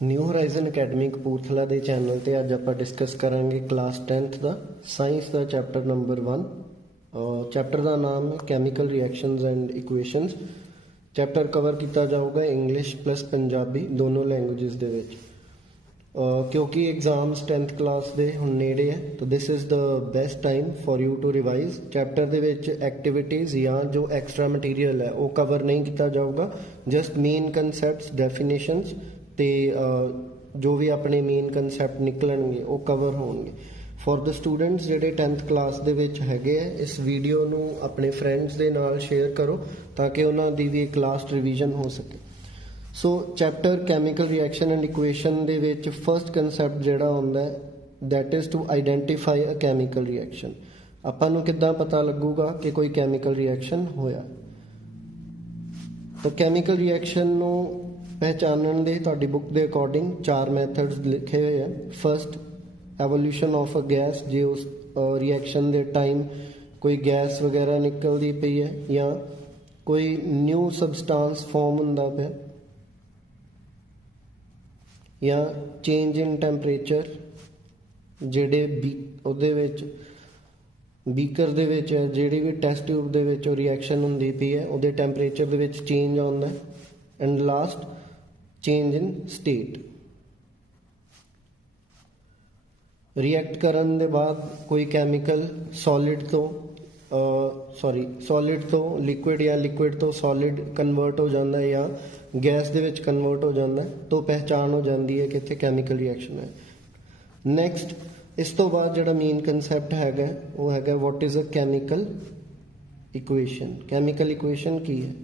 New horizon academy Kapurthala के channel पर अज आप डिस्कस करांगे क्लास 10th का साइंस का चैप्टर नंबर 1। चैप्टर का नाम है chemical reactions and equations. Chapter cover किया जाऊगा इंग्लिश प्लस पंजाबी दोनों लैंग्वेजेस दे विच। क्योंकि एग्जाम्स 10th क्लास दे हुण नेड़े है तो this is the best time for you to revise. Chapter दे विच एक्टिविटीज़ या जो एक्सट्रा मटीरियल है वो कवर नहीं किया जाऊगा, जस्ट मेन कंसैप्ट्स डेफिनेशंस ते जो भी अपने मेन कंसैप्ट निकलणगे वो कवर होणगे। फॉर द स्टूडेंट्स जिहड़े 10th क्लास दे विच हैगे है, इस वीडियो नूं अपने फ्रेंड्स दे नाल शेयर करो ताकि उन्हां दी भी एक लास्ट रिवीजन हो सके। So chapter chemical reaction and equation दे विच फर्स्ट कंसैप्ट जिहड़ा हुंदा है that is to identify a chemical reaction. आपां नूं किद्दां पता लगूगा कि कोई कैमिकल रिएक्शन होया। तो कैमिकल रिएक्शन नूं पहचानण दे तुहाडी बुक के अकॉर्डिंग 4 मैथड्स लिखे हुए हैं। First evolution of a gas, जे उस रिएक्शन दे टाइम कोई गैस वगैरह निकलती पई है या कोई न्यू सबसटांस फॉर्म हुंदा पिया या चेंज इन टैंपरेचर जिहड़े उहदे विच बीकर दे विच जिहड़ी भी test tube they which reaction हुंदी पई है उहदे टैंपरेचर दे विच चेंज आउंदा है। And last change in state. React करन दे बाद कोई कैमिकल सॉलिड तो सॉलिड तो लिक्विड या लिक्विड तो सॉलिड कन्वर्ट हो जाता है या गैस दे विच कन्वर्ट हो जाता है तो पहचान हो जाती है कि इत्थे कैमिकल रिएक्शन है। नैक्सट इस तो बाद जिहड़ा मेन कंसैप्ट हैगा वो हैगा what is a chemical equation. Chemical equation की है?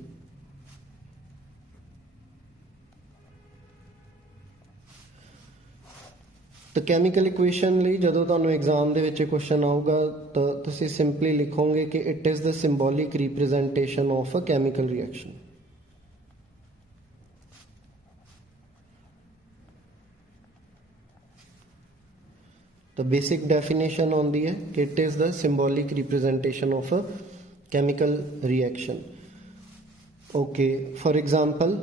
तो कैमिकल इक्वेशन ਲਈ ਜਦੋਂ ਤੁਹਾਨੂੰ एग्जाम ਦੇ ਵਿੱਚ क्वेश्चन ਆਊਗਾ ਤਾਂ ਤੁਸੀਂ ਸਿੰਪਲੀ ਲਿਖੋਗੇ ਕਿ it is the symbolic representation of a chemical reaction. तो बेसिक डेफिनेशन आती है कि it is the symbolic representation of a chemical reaction. Okay, for example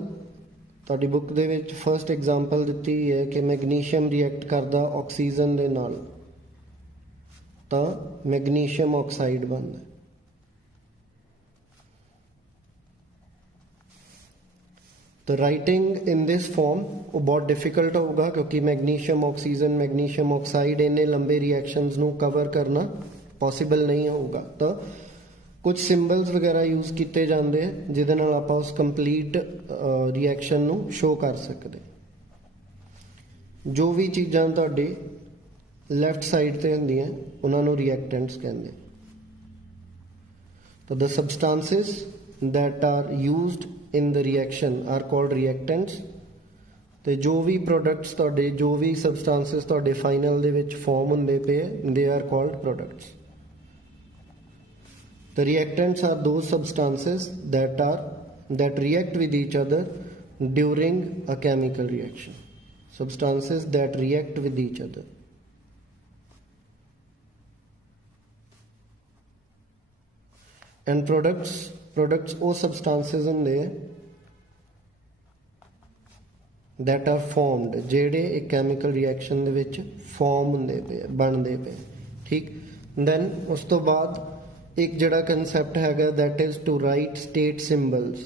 तुहाडी बुक दे विच फर्स्ट एग्जांपल दिती है कि मैगनीशियम रिएक्ट करदा ऑक्सीजन दे नाल तां मैगनीशियम ऑक्साइड बनदा। तो राइटिंग इन दिस फॉर्म वो बहुत डिफिकल्ट होगा क्योंकि मैगनीशियम ऑक्सीजन मैगनीशियम ऑक्साइड इन्ने लंबे रिएक्शंस नू कवर करना पॉसिबल नहीं होगा। तो कुछ सिंबल्स वगैरह यूज़ किए जाते हैं जिहदे नाल आपां उस कंप्लीट रिएक्शन नू शो कर सकते। जो भी चीज़ां तुहाडे लैफ्ट साइड ते हुंदियां उन्हां नू रिएक्टेंट्स कहंदे। तो the substances that are used in the reaction are called reactants. तो जो भी प्रोडक्ट्स तुहाडे जो भी सबस्टांसिस तुहाडे फाइनल दे विच फॉर्म हुंदे पे they are called products. The reactants are those substances that react with each other during a chemical reaction. Substances that react with each other. And products or substances in there that are formed ਜਿਹੜੇ एक chemical reaction ਦੇ ਵਿੱਚ form ਹੁੰਦੇ ਪਏ ਬਣਦੇ ਪਏ। ठीक, then ਉਸ ਤੋਂ ਬਾਅਦ एक जड़ा कंसैप्ट हैगा that is to write state symbols.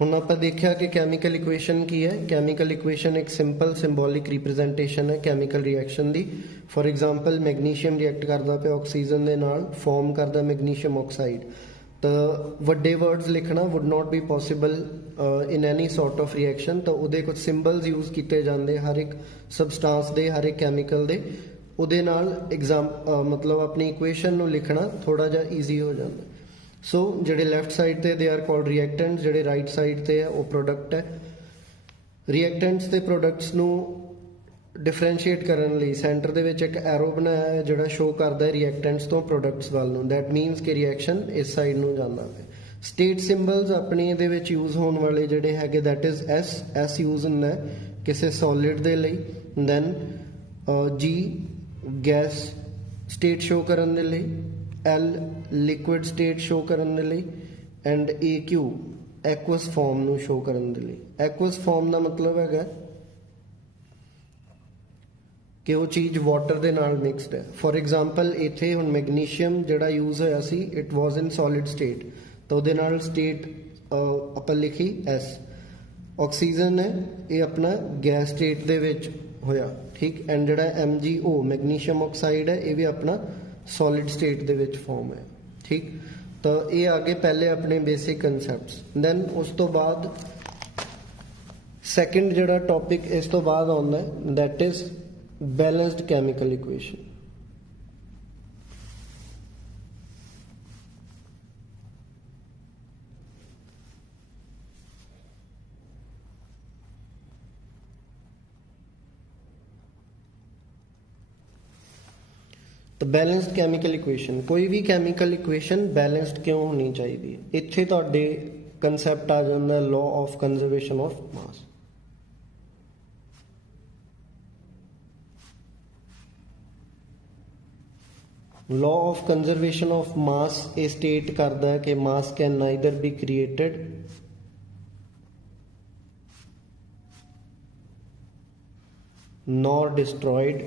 हुण आपां देखिया कि कैमिकल इक्वेशन की है। कैमिकल इक्वेशन एक सिंपल सिंबॉलिक रिप्रेजेंटेशन है कैमिकल रिएक्शन दी। फॉर एग्जांपल मैगनीशियम रिएक्ट करदा पे ऑक्सीजन दे नाल फॉर्म करदा मैगनीशियम ऑक्साइड। तो वड्डे वर्ड्स लिखना would not be possible in any sort of reaction. तो उहदे कुछ सिंबल्स यूज़ किए जाते हर एक सबसटांस दे हर एक कैमिकल दे ਉਹਦੇ ਨਾਲ मतलब अपनी इक्वेशन ਨੂੰ लिखना थोड़ा ਜਿਹਾ ईजी हो जाता। सो ਜਿਹੜੇ ਲੈਫਟ ਸਾਈਡ ਤੇ ਦੇ ਆਰ ਕਾਲਡ ਰਿਐਕਟੈਂਟਸ, ਜਿਹੜੇ ਰਾਈਟ ਸਾਈਡ ਤੇ ਹੈ ਉਹ ਪ੍ਰੋਡਕਟ ਹੈ। ਰਿਐਕਟੈਂਟਸ ਤੇ ਪ੍ਰੋਡਕਟਸ ਨੂੰ ਡਿਫਰੈਂਸ਼ੀਏਟ ਕਰਨ ਲਈ ਸੈਂਟਰ ਦੇ ਵਿੱਚ ਇੱਕ ਐਰੋ ਬਣਾਇਆ ਹੈ ਜਿਹੜਾ ਸ਼ੋ ਕਰਦਾ ਹੈ ਰਿਐਕਟੈਂਟਸ ਤੋਂ ਪ੍ਰੋਡਕਟਸ ਵੱਲ ਨੂੰ। ਦੈਟ ਮੀਨਸ ਕਿ ਰਿਐਕਸ਼ਨ ਇਸ ਸਾਈਡ ਨੂੰ ਜਾਂਦਾ ਹੈ। ਸਟੇਟ ਸਿੰਬਲਸ ਆਪਣੇ ਇਹਦੇ ਵਿੱਚ ਯੂਜ਼ ਹੋਣ ਵਾਲੇ ਜਿਹੜੇ ਹੈਗੇ ਦੈਟ ਇਜ਼ ਐਸ ਯੂਜ਼ ਹੁੰਦਾ ਕਿਸੇ ਸੋਲਿਡ ਦੇ ਲਈ। ਦੈਨ ਜੀ गैस स्टेट शो करन दे लई, एल लिक्विड स्टेट शो करन दे लई एंड AQ ਐਕੁਅਸ ਫਾਰਮ ਨੂੰ ਸ਼ੋ ਕਰਨ ਦੇ ਲਈ। ਐਕੁਅਸ ਫਾਰਮ ਦਾ ਮਤਲਬ ਹੈਗਾ ਕਿ ਉਹ ਚੀਜ਼ ਵਾਟਰ ਦੇ ਨਾਲ ਮਿਕਸਡ ਹੈ। ਫੋਰ ਐਗਜ਼ਾਮਪਲ ਇੱਥੇ ਹੁਣ ਮੈਗਨੀਸ਼ੀਅਮ ਜਿਹੜਾ ਯੂਜ਼ ਹੋਇਆ ਸੀ it was in solid state, ਤਾਂ ਉਹਦੇ ਨਾਲ ਸਟੇਟ ਆਪਾਂ ਲਿਖੀ S। ਆਕਸੀਜਨ ਹੈ ਇਹ ਆਪਣਾ ਗੈਸ ਸਟੇਟ ਦੇ ਵਿੱਚ ਹੋਇਆ, ਠੀਕ। ਐਂਡ ਜਿਹੜਾ MgO ਮੈਗਨੀਸ਼ੀਅਮ ਆਕਸਾਈਡ ਹੈ ਇਹ ਵੀ ਆਪਣਾ ਸੋਲਿਡ ਸਟੇਟ ਦੇ ਵਿੱਚ ਫਾਰਮ ਹੈ, ਠੀਕ। ਤਾਂ ਇਹ ਆ ਗਏ ਪਹਿਲੇ ਆਪਣੇ ਬੇਸਿਕ ਕਨਸੈਪਟਸ। ਦੈਨ ਉਸ ਤੋਂ ਬਾਅਦ ਸੈਕਿੰਡ ਜਿਹੜਾ ਟੌਪਿਕ ਇਸ ਤੋਂ ਬਾਅਦ ਆਉਂਦਾ ਹੈ that is balanced chemical equation. ਤਾਂ ਬੈਲੈਂਸਡ ਕੈਮੀਕਲ ਇਕੁਏਸ਼ਨ, ਕੋਈ ਵੀ ਕੈਮੀਕਲ ਇਕੁਏਸ਼ਨ ਬੈਲੈਂਸਡ ਕਿਉਂ ਹੋਣੀ ਚਾਹੀਦੀ ਹੈ। ਇੱਥੇ ਤੁਹਾਡੇ ਕੰਸੈਪਟ ਆ ਜਾਂਦਾ law of conservation of mass. law of conservation of mass ਇਹ state ਕਰਦਾ ਹੈ ਕਿ mass can neither be created nor destroyed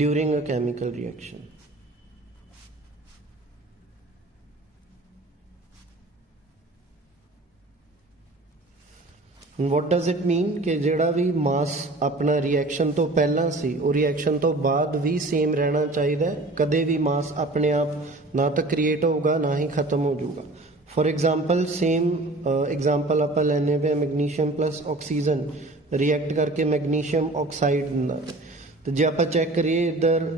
during a chemical reaction। what does it mean ਕਿ ਜਿਹੜਾ ਵੀ ਮਾਸ ਆਪਣਾ ਰਿਐਕਸ਼ਨ ਤੋਂ ਪਹਿਲਾਂ ਸੀ ਉਹ ਰਿਐਕਸ਼ਨ ਤੋਂ ਬਾਅਦ ਵੀ ਸੇਮ ਰਹਿਣਾ ਚਾਹੀਦਾ। ਕਦੇ ਵੀ ਮਾਸ ਆਪਣੇ ਆਪ ਨਾ ਤਾਂ ਕ੍ਰੀਏਟ ਹੋਊਗਾ ਨਾ ਹੀ ਖਤਮ ਹੋ ਜਾਊਗਾ। ਫੋਰ ਐਗਜ਼ਾਮਪਲ ਸੇਮ ਐਗਜ਼ਾਮਪਲ ਆਪਾਂ ਲੈਣੇ ਪਏ ਮੈਗਨੀਸ਼ੀਅਮ ਪਲਸ ਆਕਸੀਜਨ ਰਿਐਕਟ ਕਰਕੇ ਮੈਗਨੀਸ਼ੀਅਮ ਆਕਸਾਈਡ ਦਿੰਦਾ। ਤੇ ਜੇ ਆਪਾਂ ਚੈੱਕ ਕਰੀਏ ਇੱਧਰ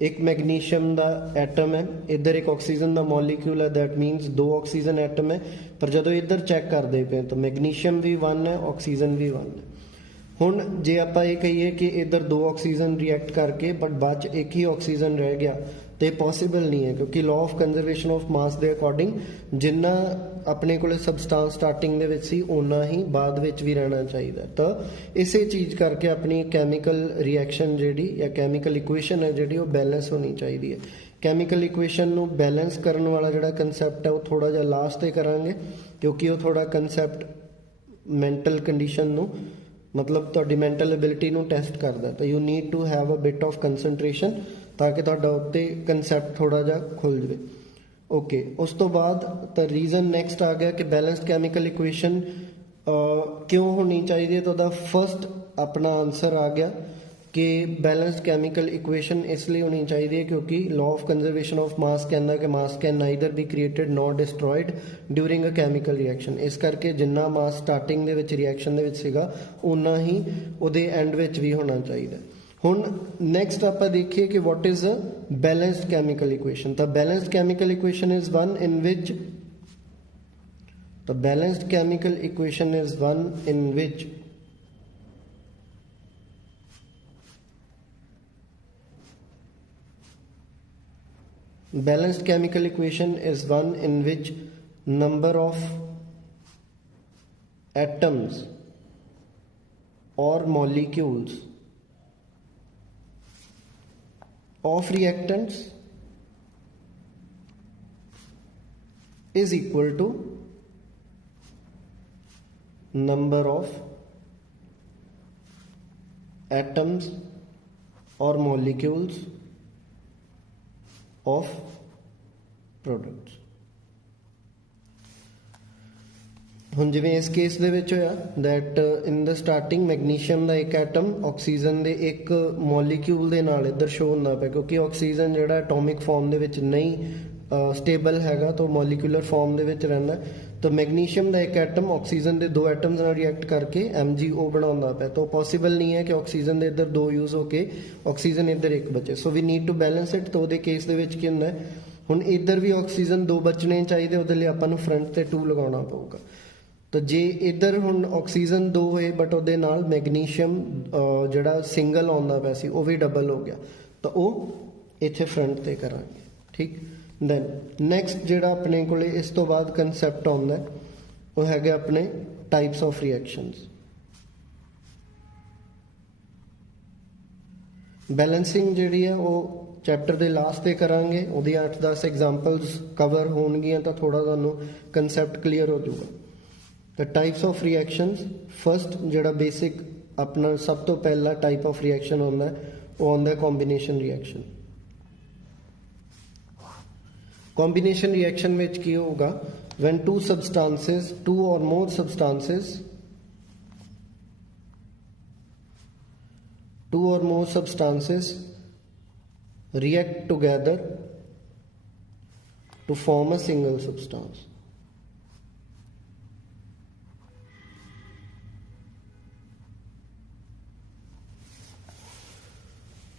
ਇੱਕ ਮੈਗਨੀਸ਼ੀਅਮ ਦਾ ਐਟਮ ਹੈ, ਇੱਧਰ ਇੱਕ ਆਕਸੀਜਨ ਦਾ ਮੋਲੀਕਿਊਲ ਹੈ, ਦੈਟ ਮੀਨਸ ਦੋ ਆਕਸੀਜਨ ਐਟਮ ਹੈ। ਪਰ ਜਦੋਂ ਇੱਧਰ ਚੈੱਕ ਕਰਦੇ ਪਏ ਤਾਂ ਮੈਗਨੀਸ਼ੀਅਮ ਵੀ 1 ਹੈ, ਆਕਸੀਜਨ ਵੀ 1 ਹੈ। ਹੁਣ ਜੇ ਆਪਾਂ ਇਹ ਕਹੀਏ ਕਿ ਇੱਧਰ ਦੋ ਆਕਸੀਜਨ ਰਿਐਕਟ ਕਰਕੇ ਬਟ ਬਾਅਦ 'ਚ ਇੱਕ ਹੀ ਆਕਸੀਜਨ ਰਹਿ ਗਿਆ ਤੇ ਪੋਸੀਬਲ ਨਹੀਂ ਹੈ, ਕਿਉਂਕਿ ਲਾਅ ਆਫ ਕੰਜ਼ਰਵੇਸ਼ਨ ਆਫ ਮਾਸ ਦੇ ਅਕੋਰਡਿੰਗ ਜਿੰਨਾ ਆਪਣੇ ਕੋਲੇ ਸਬਸਟੈਂਸ ਸਟਾਰਟਿੰਗ ਦੇ ਵਿੱਚ ਸੀ ਓਨਾ ਹੀ ਬਾਅਦ ਵਿੱਚ ਵੀ ਰਹਿਣਾ ਚਾਹੀਦਾ। ਤਾਂ ਇਸੇ ਚੀਜ਼ ਕਰਕੇ ਆਪਣੀ ਕੈਮੀਕਲ ਰਿਐਕਸ਼ਨ ਜਿਹੜੀ ਜਾਂ ਕੈਮੀਕਲ ਇਕੁਏਸ਼ਨ ਹੈ ਜਿਹੜੀ ਉਹ ਬੈਲੈਂਸ ਹੋਣੀ ਚਾਹੀਦੀ ਹੈ। ਕੈਮੀਕਲ ਇਕੁਏਸ਼ਨ ਨੂੰ ਬੈਲੈਂਸ ਕਰਨ ਵਾਲਾ ਜਿਹੜਾ ਕੰਸੈਪਟ ਹੈ ਉਹ ਥੋੜਾ ਜਿਹਾ ਲਾਸਟ ਤੇ ਕਰਾਂਗੇ, ਕਿਉਂਕਿ ਉਹ ਥੋੜਾ ਕੰਸੈਪਟ ਮੈਂਟਲ ਕੰਡੀਸ਼ਨ ਨੂੰ ਮਤਲਬ ਤੁਹਾਡੀ ਮੈਂਟਲ ਐਬਿਲਿਟੀ ਨੂੰ ਟੈਸਟ ਕਰਦਾ। ਤਾਂ you need to have a bit of concentration ਤਾਂ ਕਿ ਤੁਹਾਡਾ ਉੱਤੇ ਕੰਸੈਪਟ ਥੋੜਾ ਜਿਹਾ ਖੁੱਲ ਜਾਵੇ। ਓਕੇ, ਉਸ ਤੋਂ ਬਾਅਦ ਤਾਂ ਰੀਜ਼ਨ ਨੈਕਸਟ ਆ ਗਿਆ ਕਿ ਬੈਲੈਂਸਡ ਕੈਮੀਕਲ ਇਕੁਏਸ਼ਨ ਕਿਉਂ ਹੋਣੀ ਚਾਹੀਦੀ ਹੈ। ਤਾਂ ਉਹਦਾ ਫਸਟ ਆਪਣਾ ਆਨਸਰ ਆ ਗਿਆ ਕਿ ਬੈਲੈਂਸਡ ਕੈਮੀਕਲ ਇਕੁਏਸ਼ਨ ਇਸ ਲਈ ਹੋਣੀ ਚਾਹੀਦੀ ਹੈ ਕਿਉਂਕਿ law of conservation of mass ਕਹਿੰਦਾ ਕਿ mass can neither be created nor destroyed during a chemical reaction. ਇਸ ਕਰਕੇ ਜਿੰਨਾ ਮਾਸ ਸਟਾਰਟਿੰਗ ਦੇ ਵਿੱਚ ਰਿਐਕਸ਼ਨ ਦੇ ਵਿੱਚ ਸੀਗਾ ਓਨਾ ਹੀ ਉਹਦੇ ਐਂਡ ਵਿੱਚ ਵੀ ਹੋਣਾ ਚਾਹੀਦਾ। ਹੁਣ ਨੈਕਸਟ ਆਪਾਂ ਦੇਖੀਏ ਕਿ what is a balanced chemical equation. ਤਾਂ balanced chemical equation is one in which balanced chemical equation is one in which balanced chemical equation is one in which number of atoms or molecules of reactants is equal to number of atoms or molecules of products। ਹੁਣ ਜਿਵੇਂ ਇਸ case ਦੇ ਵਿੱਚ ਹੋਇਆ that in the starting magnesium ਦਾ ਇੱਕ atom oxygen ਦੇ ਇੱਕ ਮੋਲੀਕਿਊਲ ਦੇ ਨਾਲ ਇੱਧਰ ਸ਼ੋ ਹੁੰਦਾ ਪਿਆ ਕਿਉਂਕਿ ਆਕਸੀਜਨ ਜਿਹੜਾ ਐਟੋਮਿਕ ਫਾਰਮ ਦੇ ਵਿੱਚ ਨਹੀਂ ਸਟੇਬਲ ਹੈਗਾ ਤਾਂ ਮੋਲੀਕੂਲਰ ਫਾਰਮ ਦੇ ਵਿੱਚ ਰਹਿੰਦਾ। ਤਾਂ ਮੈਗਨੀਸ਼ੀਅਮ ਦਾ ਇੱਕ ਐਟਮ ਆਕਸੀਜਨ ਦੇ ਦੋ ਐਟਮਸ ਨਾਲ ਰਿਐਕਟ ਕਰਕੇ MgO ਬਣਾਉਂਦਾ ਪਿਆ ਤਾਂ ਪੋਸੀਬਲ ਨਹੀਂ ਹੈ ਕਿ ਆਕਸੀਜਨ ਦੇ ਇੱਧਰ ਦੋ ਯੂਜ਼ ਹੋ ਕੇ ਆਕਸੀਜਨ ਇੱਧਰ ਇੱਕ ਬਚੇ। So we need to balance it. ਤਾਂ ਉਹਦੇ ਕੇਸ ਦੇ ਵਿੱਚ ਕੀ ਹੁੰਦਾ ਹੁਣ ਇੱਧਰ ਵੀ ਆਕਸੀਜਨ ਦੋ ਬਚਣੇ ਚਾਹੀਦੇ, ਉਹਦੇ ਲਈ ਆਪਾਂ ਨੂੰ ਫਰੰਟ ਤੇ 2 ਲਗਾਉਣਾ ਪਊਗਾ। ਤਾਂ ਜੇ ਇੱਧਰ ਹੁਣ ਆਕਸੀਜਨ 2 ਹੋਏ ਬਟ ਉਹਦੇ ਨਾਲ ਮੈਗਨੀਸ਼ੀਅਮ ਜਿਹੜਾ ਸਿੰਗਲ ਆਉਂਦਾ ਪਿਆ ਸੀ ਉਹ ਵੀ ਡਬਲ ਹੋ ਗਿਆ ਤਾਂ ਉਹ ਇੱਥੇ ਫਰੰਟ ਤੇ ਕਰਾਂਗੇ, ਠੀਕ। ਦੈਨ ਨੈਕਸਟ ਜਿਹੜਾ ਆਪਣੇ ਕੋਲੇ ਇਸ ਤੋਂ ਬਾਅਦ ਕੰਸੈਪਟ ਆਉਂਦਾ ਉਹ ਹੈਗਾ ਆਪਣੇ ਟਾਈਪਸ ਆਫ ਰਿਐਕਸ਼ਨਸ। ਬੈਲੈਂਸਿੰਗ ਜਿਹੜੀ ਹੈ ਉਹ ਚੈਪਟਰ ਦੇ ਲਾਸਟ ਤੇ ਕਰਾਂਗੇ, ਉਹਦੀ 8-10 ਐਗਜ਼ਾਮਪਲਸ ਕਵਰ ਹੋਣਗੀਆਂ ਤਾਂ ਥੋੜਾ ਤੁਹਾਨੂੰ ਕਨਸੈਪਟ ਕਲੀਅਰ ਹੋ ਜਾਊਗਾ। ਤਾਂ ਟਾਈਪਸ ਆਫ ਰਿਐਕਸ਼ਨਸ, ਫਸਟ ਜਿਹੜਾ ਬੇਸਿਕ ਆਪਣਾ ਸਭ ਤੋਂ ਪਹਿਲਾ ਟਾਈਪ ਆਫ ਰਿਐਕਸ਼ਨ ਹੁੰਦਾ ਉਹ ਹੁੰਦਾ ਕੰਬੀਨੇਸ਼ਨ ਰਿਐਕਸ਼ਨ। ਕੰਬੀਨੇਸ਼ਨ ਰਿਐਕਸ਼ਨ ਵਿੱਚ ਕੀ ਹੋਊਗਾ, when two or more substances react together to form a single substance.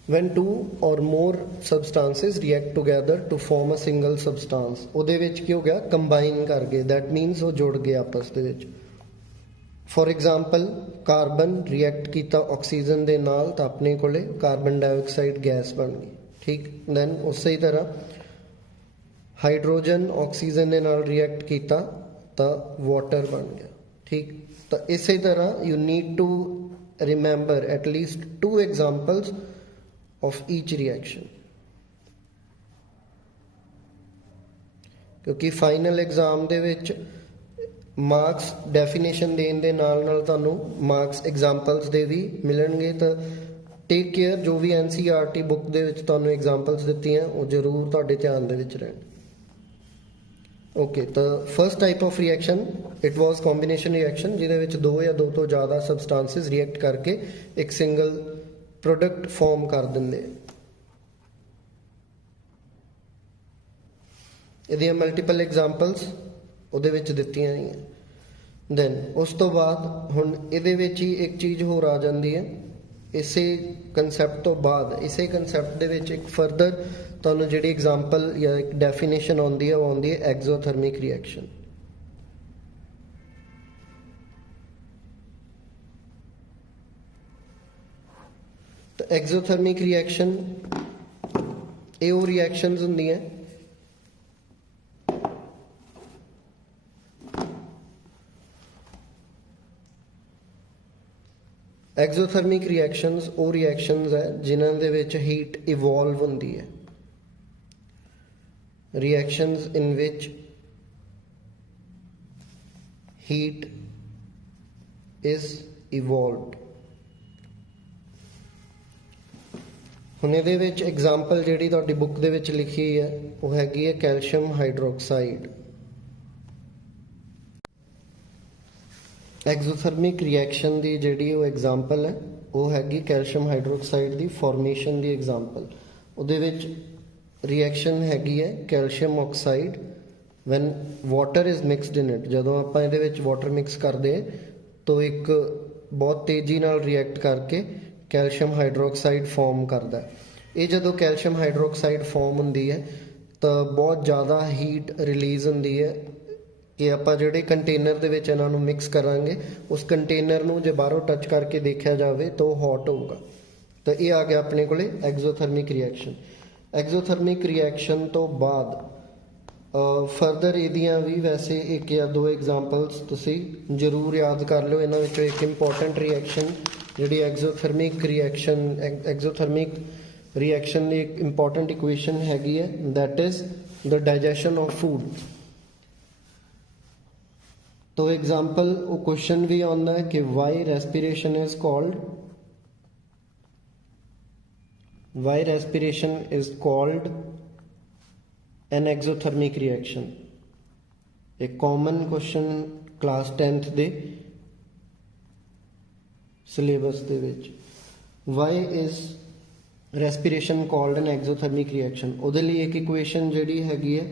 When two or more substances react together to form a single substance, ਉਹਦੇ ਵਿੱਚ ਕੀ ਹੋ ਗਿਆ, ਕੰਬਾਈਨ ਕਰ ਗਏ, that means ਉਹ ਜੁੜ ਗਏ ਆਪਸ ਦੇ ਵਿੱਚ। ਫॉर एग्जांपल ਕਾਰਬਨ ਰਿਐਕਟ ਕੀਤਾ ਆਕਸੀਜਨ ਦੇ ਨਾਲ ਤਾਂ ਆਪਣੇ ਕੋਲੇ ਕਾਰਬਨ ਡਾਈਆਕਸਾਈਡ ਗੈਸ ਬਣ ਗਈ, ਠੀਕ। ਦੈਨ ਉਸੇ ਤਰ੍ਹਾਂ ਹਾਈਡਰੋਜਨ ਆਕਸੀਜਨ ਦੇ ਨਾਲ ਰਿਐਕਟ ਕੀਤਾ ਤਾਂ ਵਾਟਰ ਬਣ ਗਿਆ, ਠੀਕ। ਤਾਂ ਇਸੇ ਤਰ੍ਹਾਂ you need to remember at least 2 examples of each reaction, ਕਿਉਂਕਿ ਫਾਈਨਲ ਐਗਜ਼ਾਮ ਦੇ ਵਿੱਚ ਮਾਰਕਸ ਡੈਫੀਨੇਸ਼ਨ ਦੇਣ ਦੇ ਨਾਲ ਨਾਲ ਤੁਹਾਨੂੰ ਮਾਰਕਸ ਐਗਜ਼ਾਮਪਲਸ ਦੇ ਵੀ ਮਿਲਣਗੇ। ਤਾਂ ਟੇਕ ਕੇਅਰ, ਜੋ ਵੀ NCERT ਬੁੱਕ ਦੇ ਵਿੱਚ ਤੁਹਾਨੂੰ ਐਗਜ਼ਾਮਪਲਸ ਦਿੱਤੀਆਂ ਉਹ ਜ਼ਰੂਰ ਤੁਹਾਡੇ ਧਿਆਨ ਦੇ ਵਿੱਚ ਰਹਿਣ। ਓਕੇ, ਤਾਂ first type of reaction it was combination reaction, ਜਿਹਦੇ ਵਿੱਚ 2 ਜਾਂ 2 ਤੋਂ ਜ਼ਿਆਦਾ ਸਬਸਟੈਂਸਸ ਰਿਐਕਟ ਕਰਕੇ ਇੱਕ ਸਿੰਗਲ ਪ੍ਰੋਡਕਟ ਫਾਰਮ ਕਰ ਦਿੰਦੇ। ਇਹਦੀਆਂ ਮਲਟੀਪਲ ਐਗਜ਼ਾਮਪਲਸ ਉਹਦੇ ਵਿੱਚ ਦਿੱਤੀਆਂ ਹੋਈਆਂ। ਦੈਨ ਉਸ ਤੋਂ ਬਾਅਦ ਹੁਣ ਇਹਦੇ ਵਿੱਚ ਹੀ ਇੱਕ ਚੀਜ਼ ਹੋਰ ਆ ਜਾਂਦੀ ਹੈ, ਇਸੇ ਕੰਸੈਪਟ ਤੋਂ ਬਾਅਦ ਇਸੇ ਕੰਸੈਪਟ ਦੇ ਵਿੱਚ ਇੱਕ ਫਰਦਰ ਤੁਹਾਨੂੰ ਜਿਹੜੀ ਐਗਜ਼ਾਮਪਲ ਜਾਂ ਇੱਕ ਡੈਫੀਨੇਸ਼ਨ ਆਉਂਦੀ ਹੈ ਉਹ ਆਉਂਦੀ ਹੈ ਐਗਜ਼ੋਥਰਮਿਕ ਰਿਐਕਸ਼ਨ। ਤਾਂ ਐਗਜ਼ੋਥਰਮਿਕ ਰਿਐਕਸ਼ਨ ਇਹ ਉਹ ਰਿਐਕਸ਼ਨਸ ਹੁੰਦੀਆਂ ਐਗਜ਼ੋਥਰਮਿਕ ਰਿਐਕਸ਼ਨਸ ਉਹ ਰਿਐਕਸ਼ਨਸ ਹੈ ਜਿਨ੍ਹਾਂ ਦੇ ਵਿੱਚ ਹੀਟ ਇਵੋਲਵ ਹੁੰਦੀ ਹੈ। Reactions in which heat is evolved. ਹੁਣ ਇਹਦੇ ਵਿੱਚ ਐਗਜ਼ਾਮਪਲ ਜਿਹੜੀ ਤੁਹਾਡੀ ਬੁੱਕ ਦੇ ਵਿੱਚ ਲਿਖੀ ਹੈ ਉਹ ਹੈਗੀ ਹੈ ਕੈਲਸ਼ੀਅਮ ਹਾਈਡਰੋਕਸਾਈਡ। ਐਗਜ਼ੋਥਰਮਿਕ ਰਿਐਕਸ਼ਨ ਦੀ ਜਿਹੜੀ ਉਹ ਐਗਜ਼ਾਮਪਲ ਹੈ ਉਹ ਹੈਗੀ ਕੈਲਸ਼ੀਅਮ ਹਾਈਡਰੋਕਸਾਈਡ ਦੀ ਫਾਰਮੇਸ਼ਨ ਦੀ ਐਗਜ਼ਾਮਪਲ। ਉਹਦੇ ਵਿੱਚ ਰਿਐਕਸ਼ਨ ਹੈਗੀ ਹੈ calcium oxide when water is mixed in it. ਜਦੋਂ ਆਪਾਂ ਇਹਦੇ ਵਿੱਚ ਵਾਟਰ ਮਿਕਸ ਕਰਦੇ ਹਾਂ ਤਾਂ ਇੱਕ ਬਹੁਤ ਤੇਜ਼ੀ ਨਾਲ ਰਿਐਕਟ ਕਰਕੇ ਕੈਲਸ਼ੀਅਮ ਹਾਈਡਰੋਕਸਾਈਡ ਫਾਰਮ ਕਰਦਾ। ਇਹ ਜਦੋਂ ਕੈਲਸ਼ੀਅਮ ਹਾਈਡਰੋਕਸਾਈਡ ਫਾਰਮ ਹੁੰਦੀ ਹੈ ਤਾਂ ਬਹੁਤ ਜ਼ਿਆਦਾ ਹੀਟ ਰਿਲੀਜ਼ ਹੁੰਦੀ ਹੈ ਕਿ ਆਪਾਂ ਜਿਹੜੇ ਕੰਟੇਨਰ ਦੇ ਵਿੱਚ ਇਹਨਾਂ ਨੂੰ ਮਿਕਸ ਕਰਾਂਗੇ ਉਸ ਕੰਟੇਨਰ ਨੂੰ ਜੇ ਬਾਹਰੋਂ ਟੱਚ ਕਰਕੇ ਦੇਖਿਆ ਜਾਵੇ ਤਾਂ ਉਹ ਹੌਟ ਹੋਊਗਾ। ਤਾਂ ਇਹ ਆ ਗਿਆ ਆਪਣੇ ਕੋਲੇ ਐਗਜ਼ੋਥਰਮਿਕ ਰਿਐਕਸ਼ਨ। ਐਗਜ਼ੋਥਰਮਿਕ ਰਿਐਕਸ਼ਨ ਤੋਂ ਬਾਅਦ ਫਰਦਰ ਇਹਦੀਆਂ ਵੀ ਵੈਸੇ 1 ਜਾਂ 2 ਐਗਜ਼ਾਮਪਲਸ ਤੁਸੀਂ ਜ਼ਰੂਰ ਯਾਦ ਕਰ ਲਿਓ। ਇਹਨਾਂ ਵਿੱਚੋਂ ਇੱਕ ਇੰਪੋਰਟੈਂਟ ਰਿਐਕਸ਼ਨ ਜਿਹੜੀ ਐਗਜ਼ੋਥਰਮਿਕ ਰਿਐਕਸ਼ਨ ਦੀ ਇੱਕ ਇੰਪੋਰਟੈਂਟ ਇਕੁਏਸ਼ਨ ਹੈਗੀ ਹੈ, that is the digestion of food. तो एग्जाम्पल वो क्वेश्चन भी आंदा है कि why respiration is called an exothermic reaction. एक कॉमन क्वेश्चन क्लास 10th दे सिलेबस दे विच why is respiration called an exothermic reaction. उहदे लई एक इक्वेशन जिहड़ी हैगी है